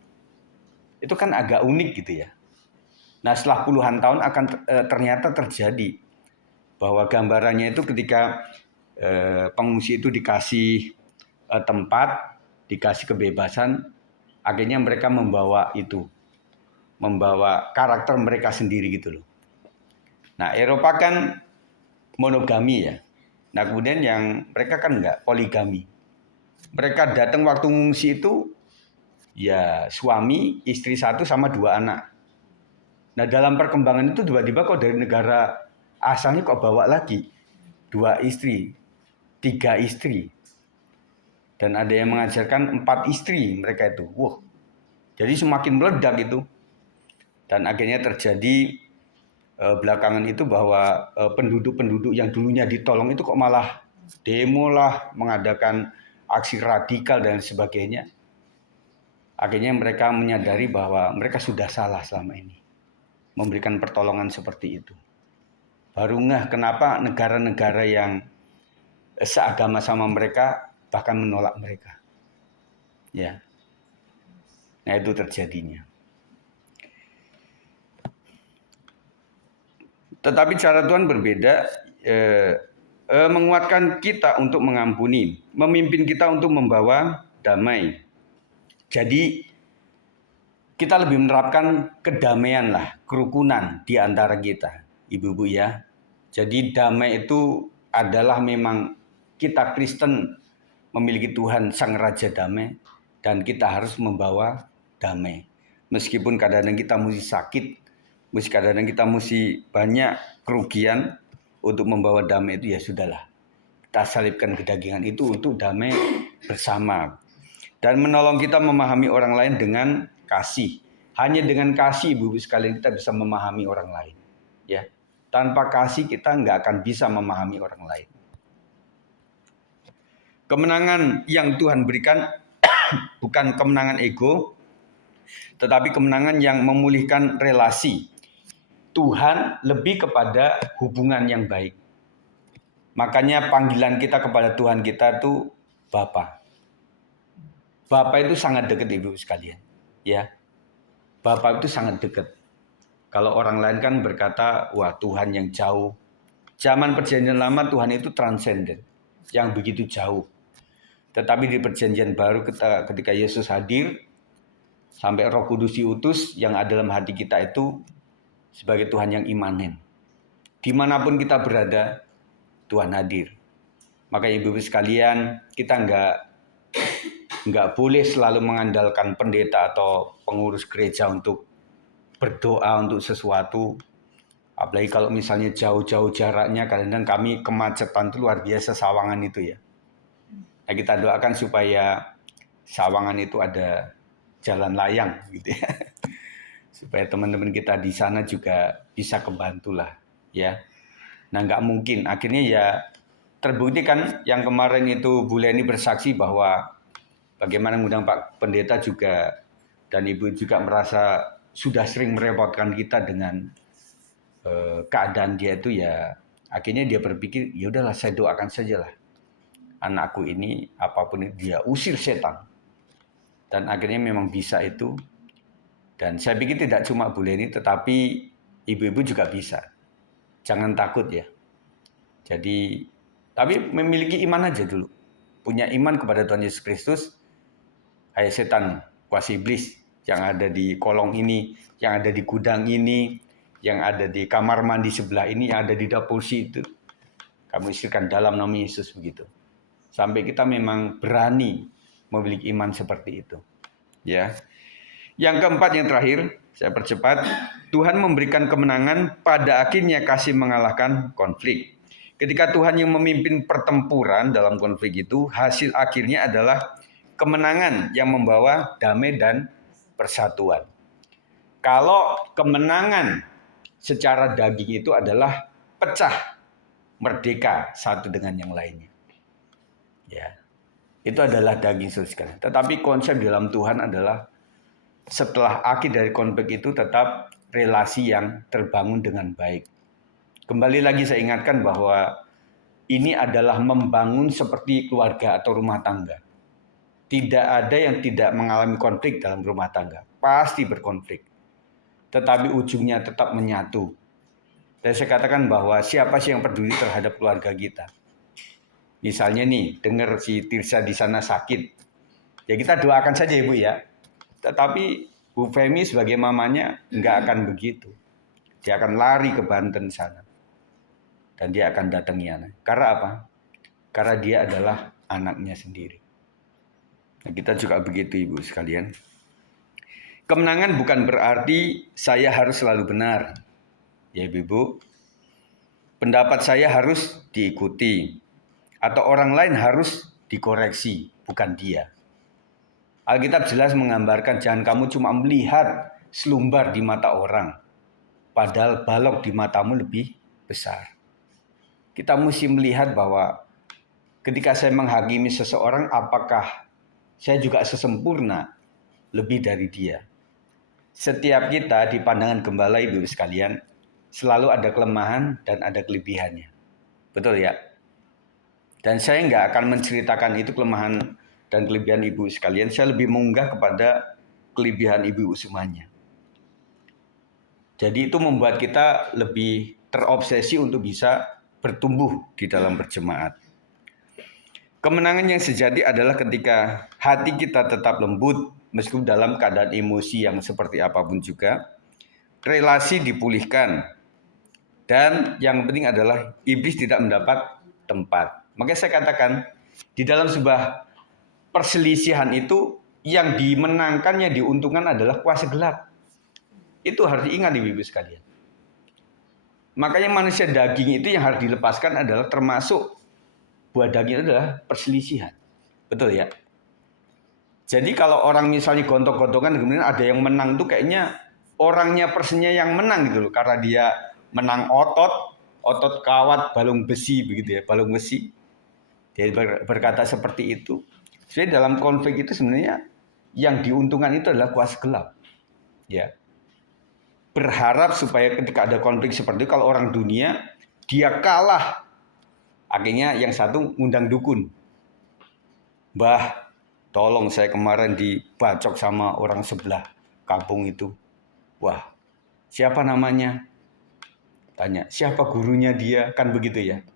Itu kan agak unik gitu ya. Nah, setelah puluhan tahun akan ternyata terjadi bahwa gambarannya itu ketika pengungsi itu dikasih tempat, dikasih kebebasan, akhirnya mereka membawa karakter mereka sendiri gitu loh. Nah, Eropa kan monogami ya. Nah, kemudian yang mereka kan enggak, poligami. Mereka datang waktu ngungsi itu ya suami, istri 1 sama 2 anak. Nah, dalam perkembangan itu tiba-tiba kok dari negara asalnya kok bawa lagi 2 istri, 3 istri. Dan ada yang mengajarkan 4 istri mereka itu. Wah. Jadi semakin meledak itu. Dan akhirnya terjadi belakangan itu bahwa penduduk-penduduk yang dulunya ditolong itu kok malah demo lah, mengadakan aksi radikal dan sebagainya. Akhirnya mereka menyadari bahwa mereka sudah salah selama ini memberikan pertolongan seperti itu. Baru ngeh kenapa negara-negara yang seagama sama mereka bahkan menolak mereka. Ya. Nah, itu terjadinya. Tetapi cara Tuhan berbeda, menguatkan kita untuk mengampuni, memimpin kita untuk membawa damai. Jadi kita lebih menerapkan kedamaian lah, kerukunan di antara kita, ibu-ibu ya. Jadi damai itu adalah memang kita Kristen memiliki Tuhan Sang Raja Damai dan kita harus membawa damai. Meskipun kadang-kadang kita mesti sakit, kadang-kadang kita mesti banyak kerugian untuk membawa damai itu, ya sudahlah. Kita salibkan kedagingan itu untuk damai bersama. Dan menolong kita memahami orang lain dengan kasih. Hanya dengan kasih, ibu-ibu sekalian, kita bisa memahami orang lain. Ya, tanpa kasih kita nggak akan bisa memahami orang lain. Kemenangan yang Tuhan berikan bukan kemenangan ego, tetapi kemenangan yang memulihkan relasi. Tuhan lebih kepada hubungan yang baik. Makanya panggilan kita kepada Tuhan kita itu Bapa. Bapa itu sangat dekat ibu sekalian. Ya, Bapa itu sangat dekat. Kalau orang lain kan berkata, wah Tuhan yang jauh. Zaman perjanjian lama Tuhan itu transenden, yang begitu jauh. Tetapi di perjanjian baru ketika Yesus hadir, sampai Roh Kudus diutus, yang ada dalam hati kita itu sebagai Tuhan yang imanen. Dimanapun kita berada, Tuhan hadir. Maka ibu-ibu sekalian, kita nggak boleh selalu mengandalkan pendeta atau pengurus gereja untuk berdoa untuk sesuatu. Apalagi kalau misalnya jauh-jauh jaraknya, kadang-kadang kami kemacetan itu luar biasa Sawangan itu ya. Nah, kita doakan supaya Sawangan itu ada jalan layang gitu ya. Supaya teman-teman kita di sana juga bisa kebantulah ya. Nah, nggak mungkin. Akhirnya ya terbukti kan yang kemarin itu Bu Leni bersaksi bahwa bagaimana ngundang Pak Pendeta juga dan Ibu juga merasa sudah sering merepotkan kita dengan keadaan dia itu ya. Akhirnya dia berpikir, ya udahlah saya doakan sajalah anakku ini apapun itu, dia usir setan. Dan akhirnya memang bisa itu. Dan saya pikir tidak cuma Bu Leni tetapi ibu-ibu juga bisa. Jangan takut ya. Jadi, tapi memiliki iman aja dulu. Punya iman kepada Tuhan Yesus Kristus. Hai setan, kuasa iblis yang ada di kolong ini, yang ada di gudang ini, yang ada di kamar mandi sebelah ini, yang ada di dapur situ. Kamu isirkan dalam nama Yesus begitu. Sampai kita memang berani memiliki iman seperti itu. Ya. Yang keempat, yang terakhir, saya percepat. Tuhan memberikan kemenangan, pada akhirnya kasih mengalahkan konflik. Ketika Tuhan yang memimpin pertempuran dalam konflik itu, hasil akhirnya adalah kemenangan yang membawa damai dan persatuan. Kalau kemenangan secara daging itu adalah pecah, merdeka satu dengan yang lainnya. Ya, itu adalah daging sekali. Tetapi konsep dalam Tuhan adalah setelah akhir dari konflik itu tetap relasi yang terbangun dengan baik. Kembali lagi saya ingatkan bahwa ini adalah membangun seperti keluarga atau rumah tangga. Tidak ada yang tidak mengalami konflik dalam rumah tangga. Pasti berkonflik. Tetapi ujungnya tetap menyatu. Dan saya katakan bahwa siapa sih yang peduli terhadap keluarga kita? Misalnya nih, dengar si Tirsa di sana sakit. Ya kita doakan saja Ibu ya. Tetapi Bu Femi sebagai mamanya nggak akan begitu. Dia akan lari ke Banten sana. Dan dia akan datangi anak. Karena apa? Karena dia adalah anaknya sendiri. Nah, kita juga begitu Ibu sekalian. Kemenangan bukan berarti saya harus selalu benar. Ya Ibu. Pendapat saya harus diikuti. Atau orang lain harus dikoreksi. Bukan dia. Alkitab jelas menggambarkan jangan kamu cuma melihat selumbar di mata orang. Padahal balok di matamu lebih besar. Kita mesti melihat bahwa ketika saya menghakimi seseorang, apakah saya juga sesempurna lebih dari dia. Setiap kita di pandangan gembala Ibu sekalian, selalu ada kelemahan dan ada kelebihannya. Betul ya? Dan saya nggak akan menceritakan itu kelemahan dan kelebihan Ibu sekalian. Saya lebih mengunggah kepada kelebihan Ibu semuanya. Jadi itu membuat kita lebih terobsesi untuk bisa bertumbuh di dalam berjemaat. Kemenangan yang sejati adalah ketika hati kita tetap lembut meskipun dalam keadaan emosi yang seperti apapun juga. Relasi dipulihkan. Dan yang penting adalah iblis tidak mendapat tempat. Makanya saya katakan di dalam sebuah perselisihan itu yang dimenangkan, yang diuntungkan adalah kuasa gelap. Itu harus diingat Ibu sekalian. Makanya manusia daging itu yang harus dilepaskan adalah termasuk buah daging adalah perselisihan. Betul ya? Jadi kalau orang misalnya gontok-gontokan kemudian ada yang menang tuh kayaknya orangnya persenya yang menang gitu loh. Karena dia menang otot kawat balung besi begitu ya, balung besi. Dia berkata seperti itu. Jadi dalam konflik itu sebenarnya yang diuntungkan itu adalah kuasa gelap. Ya. Berharap supaya ketika ada konflik seperti itu, kalau orang dunia dia kalah, akhirnya yang satu ngundang dukun. Mbah, tolong saya kemarin dibacok sama orang sebelah kampung itu. Wah, siapa namanya? Tanya, siapa gurunya dia? Kan begitu ya.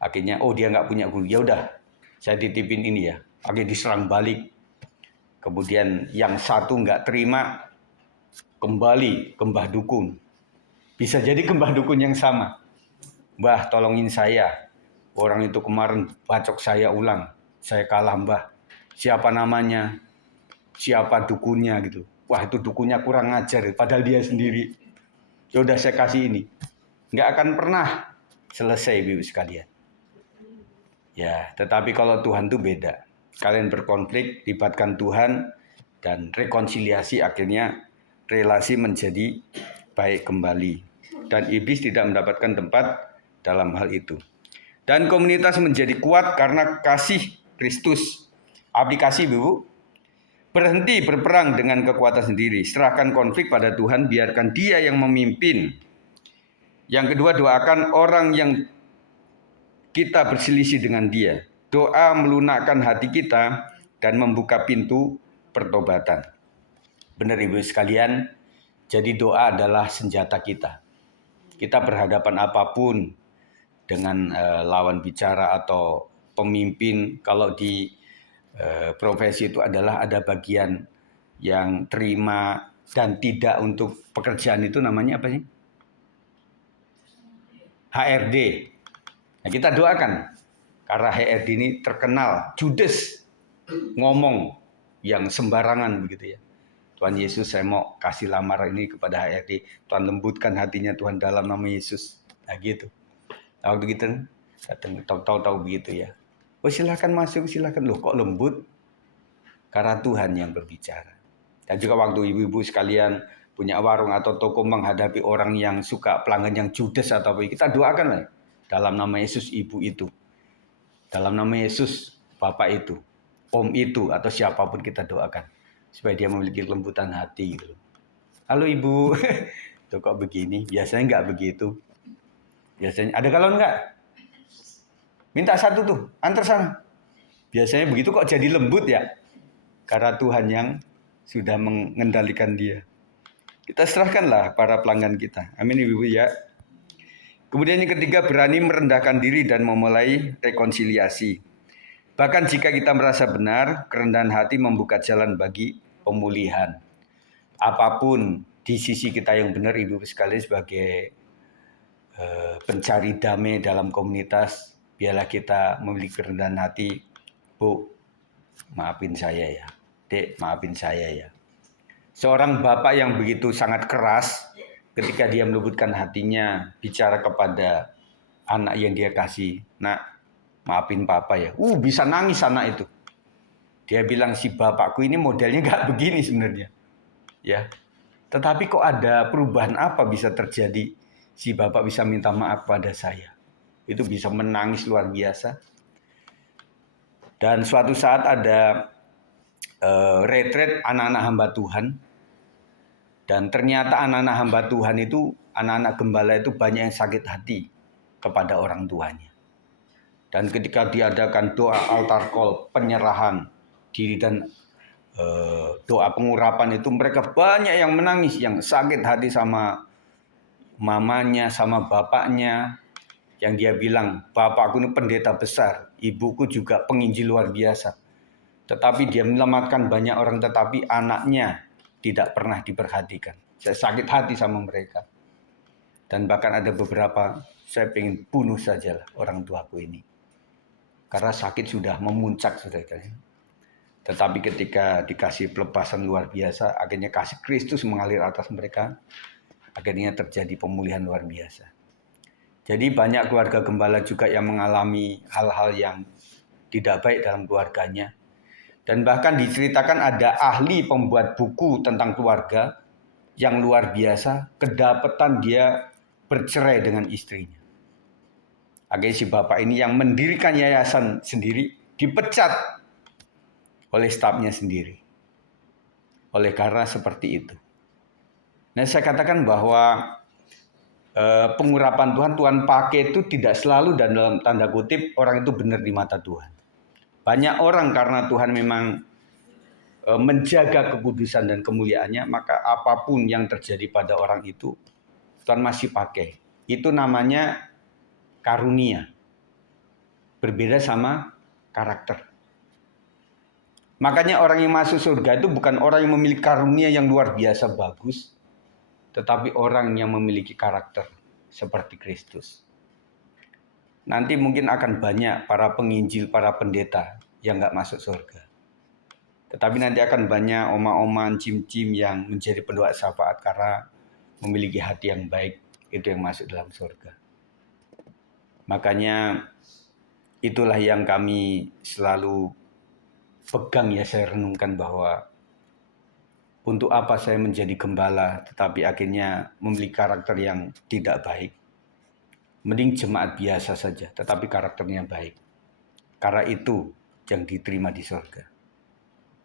Akhirnya, oh dia nggak punya guru. Ya udah, saya titipin ini ya. Akhirnya diserang balik. Kemudian yang satu nggak terima, kembali ke Mbah Dukun. Bisa jadi ke Mbah Dukun yang sama. Mbah tolongin saya. Orang itu kemarin bacok saya ulang. Saya kalah mbah. Siapa namanya? Siapa dukunnya gitu. Wah itu dukunnya kurang ajar. Padahal dia sendiri. Ya udah saya kasih ini. Nggak akan pernah selesai Ibu sekalian. Ya, tetapi kalau Tuhan itu beda. Kalian berkonflik, libatkan Tuhan, dan rekonsiliasi akhirnya relasi menjadi baik kembali. Dan iblis tidak mendapatkan tempat dalam hal itu. Dan komunitas menjadi kuat karena kasih Kristus. Aplikasi Ibu, berhenti berperang dengan kekuatan sendiri. Serahkan konflik pada Tuhan, biarkan Dia yang memimpin. Yang kedua, doakan orang yang kita berselisih dengan dia. Doa melunakkan hati kita dan membuka pintu pertobatan. Benar Ibu sekalian, jadi doa adalah senjata kita. Kita berhadapan apapun dengan lawan bicara atau pemimpin, kalau di profesi itu adalah ada bagian yang terima dan tidak untuk pekerjaan itu namanya apa sih? HRD. Nah, kita doakan karena HRD ini terkenal judes ngomong yang sembarangan begitu ya. Tuhan Yesus, saya mau kasih lamaran ini kepada HRD. Tuhan lembutkan hatinya Tuhan dalam nama Yesus. Nah gitu. Nah, waktu gitu datang tahu-tahu begitu ya. Oh silahkan masuk, silahkan. Loh kok lembut? Karena Tuhan yang berbicara. Dan juga waktu ibu-ibu sekalian punya warung atau toko menghadapi orang yang suka pelanggan yang judes atau apa, kita doakan lah. Dalam nama Yesus ibu itu. Dalam nama Yesus bapak itu. Om itu atau siapapun kita doakan. Supaya dia memiliki kelembutan hati. Gitu. Halo ibu. Tuh kok begini? Biasanya enggak begitu. Biasanya ada kalau enggak. Minta satu tuh. Antar sana. Biasanya begitu kok jadi lembut ya. Karena Tuhan yang sudah mengendalikan dia. Kita serahkanlah para pelanggan kita. Amin ibu ya. Kemudian yang ketiga, berani merendahkan diri dan memulai rekonsiliasi. Bahkan jika kita merasa benar, kerendahan hati membuka jalan bagi pemulihan. Apapun di sisi kita yang benar, ibu sekalian sebagai pencari damai dalam komunitas, biarlah kita memiliki kerendahan hati. Bu, maafin saya ya. Dek, maafin saya ya. Seorang bapak yang begitu sangat keras, ketika dia melembutkan hatinya, bicara kepada anak yang dia kasih, nak, maafin papa ya. Bisa nangis anak itu. Dia bilang si bapakku ini modelnya nggak begini sebenarnya, ya. Tetapi kok ada perubahan apa bisa terjadi? Si bapak bisa minta maaf pada saya. Itu bisa menangis luar biasa. Dan suatu saat ada retret anak-anak hamba Tuhan. Dan ternyata anak-anak hamba Tuhan itu, anak-anak gembala itu banyak yang sakit hati kepada orang tuanya. Dan ketika diadakan doa altar call, penyerahan diri dan doa pengurapan itu, mereka banyak yang menangis, yang sakit hati sama mamanya, sama bapaknya. Yang dia bilang, bapakku ini pendeta besar, ibuku juga penginjil luar biasa. Tetapi dia menyelamatkan banyak orang, tetapi anaknya tidak pernah diperhatikan. Saya sakit hati sama mereka. Dan bahkan ada beberapa, saya pengen bunuh saja orang tuaku ini. Karena sakit sudah memuncak, saudara. Tetapi ketika dikasih pelepasan luar biasa, akhirnya kasih Kristus mengalir atas mereka, akhirnya terjadi pemulihan luar biasa. Jadi banyak keluarga gembala juga yang mengalami hal-hal yang tidak baik dalam keluarganya. Dan bahkan diceritakan ada ahli pembuat buku tentang keluarga yang luar biasa, kedapatan dia bercerai dengan istrinya. Akhirnya si bapak ini yang mendirikan yayasan sendiri dipecat oleh stafnya sendiri. Oleh karena seperti itu. Nah saya katakan bahwa pengurapan Tuhan pakai itu tidak selalu dan dalam tanda kutip orang itu benar di mata Tuhan. Banyak orang karena Tuhan memang menjaga kekudusan dan kemuliaannya, maka apapun yang terjadi pada orang itu, Tuhan masih pakai. Itu namanya karunia. Berbeda sama karakter. Makanya orang yang masuk surga itu bukan orang yang memiliki karunia yang luar biasa bagus, tetapi orang yang memiliki karakter seperti Kristus. nanti mungkin akan banyak para penginjil, para pendeta yang nggak masuk surga. Tetapi nanti akan banyak oma-oman, cim-cim yang menjadi pendoa syafaat karena memiliki hati yang baik, itu yang masuk dalam surga. Makanya itulah yang kami selalu pegang ya, saya renungkan bahwa untuk apa saya menjadi gembala tetapi akhirnya memiliki karakter yang tidak baik. Mending jemaat biasa saja tetapi karakternya baik. Karena itu yang diterima di surga.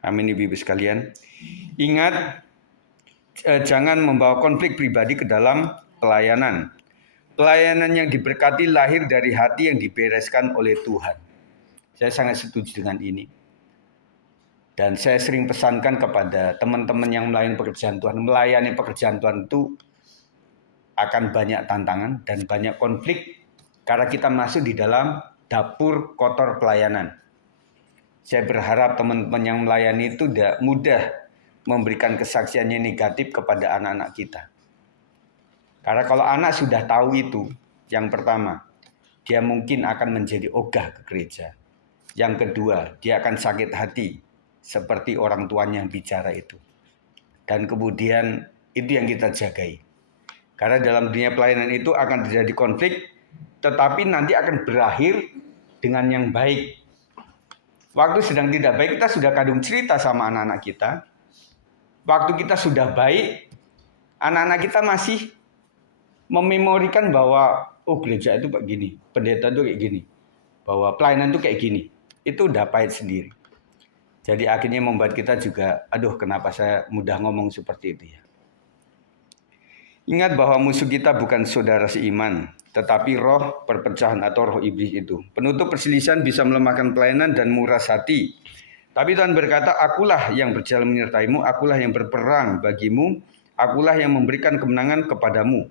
Amin ibu-ibu sekalian. Ingat, jangan membawa konflik pribadi ke dalam pelayanan. Pelayanan yang diberkati lahir dari hati yang dibereskan oleh Tuhan. Saya sangat setuju dengan ini. Dan saya sering pesankan kepada teman-teman yang melayani pekerjaan Tuhan. Melayani pekerjaan Tuhan itu akan banyak tantangan dan banyak konflik. Karena kita masuk di dalam dapur kotor pelayanan. Saya berharap teman-teman yang melayani itu tidak mudah memberikan kesaksiannya negatif kepada anak-anak kita. Karena kalau anak sudah tahu itu, yang pertama, dia mungkin akan menjadi ogah ke gereja. Yang kedua, dia akan sakit hati seperti orang tuanya yang bicara itu. Dan kemudian itu yang kita jagai. Karena dalam dunia pelayanan itu akan terjadi konflik, tetapi nanti akan berakhir dengan yang baik. Waktu sedang tidak baik, kita sudah kadung cerita sama anak-anak kita. Waktu kita sudah baik, anak-anak kita masih mememorikan bahwa oh gereja itu kayak gini, pendeta itu kayak gini, bahwa pelayanan itu kayak gini. Itu udah pahit sendiri. Jadi akhirnya membuat kita juga, aduh kenapa saya mudah ngomong seperti itu ya. Ingat bahwa musuh kita bukan saudara seiman, tetapi roh perpecahan atau roh iblis itu. Penutup perselisihan bisa melemahkan pelayanan dan muras hati. Tapi Tuhan berkata, akulah yang berjalan menyertaimu, akulah yang berperang bagimu, akulah yang memberikan kemenangan kepadamu.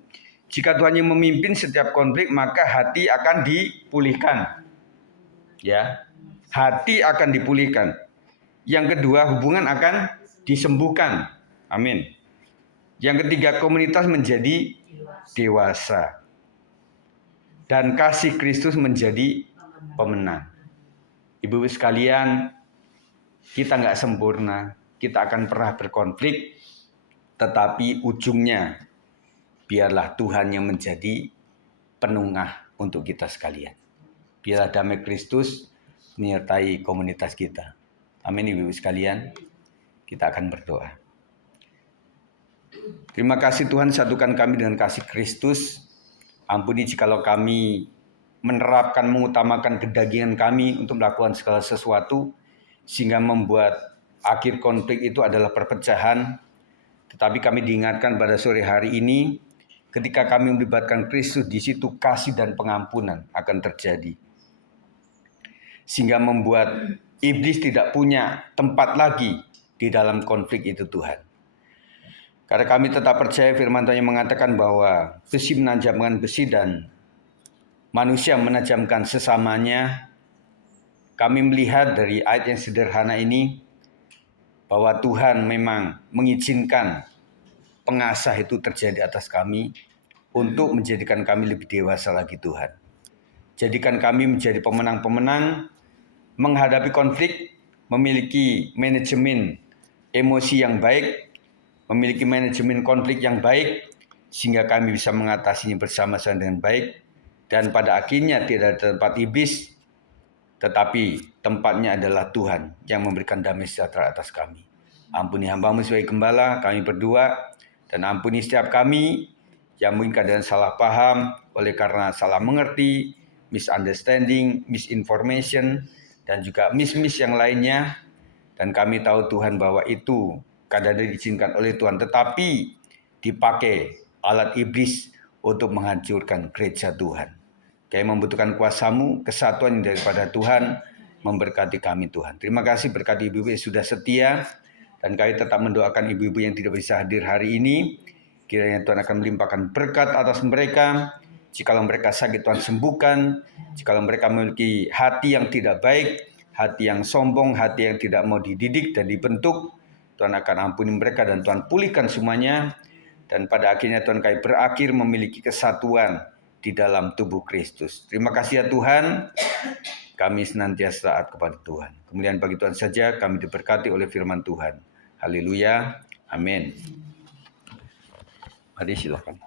Jika Tuhan yang memimpin setiap konflik, maka hati akan dipulihkan. Ya, hati akan dipulihkan. Yang kedua, hubungan akan disembuhkan. Amin. Yang ketiga, komunitas menjadi dewasa. Dan kasih Kristus menjadi pemenang. Ibu-ibu sekalian, kita nggak sempurna. Kita akan pernah berkonflik. Tetapi ujungnya, biarlah Tuhan yang menjadi penengah untuk kita sekalian. Biarlah damai Kristus menyertai komunitas kita. Amin ibu-ibu sekalian. Kita akan berdoa. Terima kasih Tuhan, satukan kami dengan kasih Kristus. Ampuni jikalau kami menerapkan, mengutamakan kedagingan kami untuk melakukan segala sesuatu, sehingga membuat akhir konflik itu adalah perpecahan. Tetapi kami diingatkan pada sore hari ini, ketika kami melibatkan Kristus, di situ kasih dan pengampunan akan terjadi. Sehingga membuat iblis tidak punya tempat lagi di dalam konflik itu Tuhan. Karena kami tetap percaya firman Tuhan yang mengatakan bahwa besi menajamkan besi dan manusia menajamkan sesamanya. Kami melihat dari ayat yang sederhana ini bahwa Tuhan memang mengizinkan pengasah itu terjadi atas kami untuk menjadikan kami lebih dewasa lagi Tuhan. Jadikan kami menjadi pemenang-pemenang menghadapi konflik, memiliki manajemen emosi yang baik, memiliki manajemen konflik yang baik, sehingga kami bisa mengatasinya bersama-sama dengan baik. Dan pada akhirnya tidak ada tempat iblis, tetapi tempatnya adalah Tuhan yang memberikan damai sejahtera atas kami. Ampuni hamba-Mu sebagai gembala, kami berdua, dan ampuni setiap kami yang mungkin keadaan salah paham oleh karena salah mengerti, misunderstanding, misinformation, dan juga miss yang lainnya. Dan kami tahu Tuhan bahwa itu kadang diizinkan oleh Tuhan, tetapi dipakai alat iblis untuk menghancurkan gereja Tuhan. Kami membutuhkan kuasa-Mu, kesatuan daripada Tuhan, memberkati kami Tuhan. Terima kasih berkati ibu-ibu yang sudah setia, dan kami tetap mendoakan ibu-ibu yang tidak bisa hadir hari ini. Kiranya Tuhan akan melimpahkan berkat atas mereka. Jikalau mereka sakit, Tuhan sembuhkan. Jikalau mereka memiliki hati yang tidak baik, hati yang sombong, hati yang tidak mau dididik dan dibentuk, Tuhan akan ampuni mereka dan Tuhan pulihkan semuanya. Dan pada akhirnya Tuhan kami berakhir memiliki kesatuan di dalam tubuh Kristus. Terima kasih ya Tuhan, kami senantiasa taat kepada Tuhan. Kemudian bagi Tuhan saja kami diberkati oleh firman Tuhan. Haleluya, amin. Mari silakan.